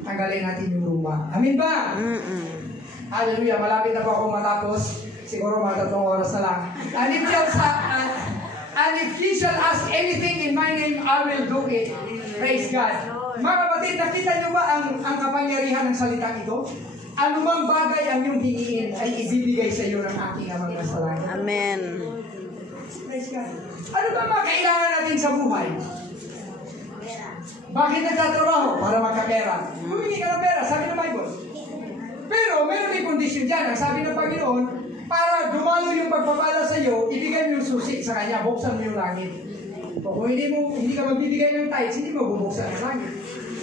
Tanggalin natin yung luma. Amin ba? Hallelujah. Malapit na po ako matapos. Siguro mga 3 oras na lang. And if you shall ask anything in my name, I will do it. Praise God. Mga kapatid, nakita nyo ba ang kapangyarihan ng salitang ito? Anumang bagay ang iyong hingin ay ibibigay sa iyo ng aking amang nasa langit. Amen. Praise God. Ano ba mga kailangan natin sa buhay? Bakit nagtatrabaho? Para magkapera. Humingi ka ng pera, sabi ng Bible. Pero meron may condition dyan. Ang sabi ng Panginoon, para dumalo yung pagpapala sa iyo, ibigay mo yung susi sa Kanya, buksan mo yung langit. O kung hindi ka magbibigay ng tithes, hindi mo bubuksan ang langit.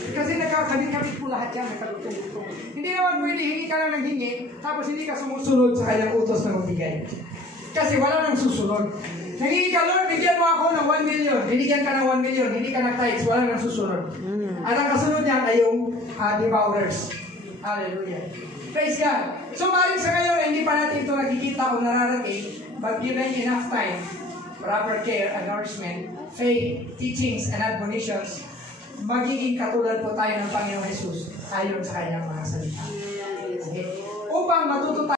Kasi nagkakabit-kabit po lahat yan, nagkagutong-gutong. Hindi naman pwede hingi ka lang ng hingi, tapos hindi ka sumusunod sa kanyang utos na magbigay. Kasi wala nang susunod. Nangingi ka, Lord, bigyan mo ako ng 1 million. Binigyan ka ng 1 million, hindi ka nag-tithes, wala nang susunod. At ang kasunod niyan ay yung devourers. Hallelujah. Praise God. So maaaring sa ngayon, hindi pa natin ito nakikita o nararating, but given enough time, proper care, nourishment, faith, teachings, and admonitions, magiging katulad po tayo ng Panginoong Jesus ayon sa kanyang mga salita. Okay? Upang matuto tayo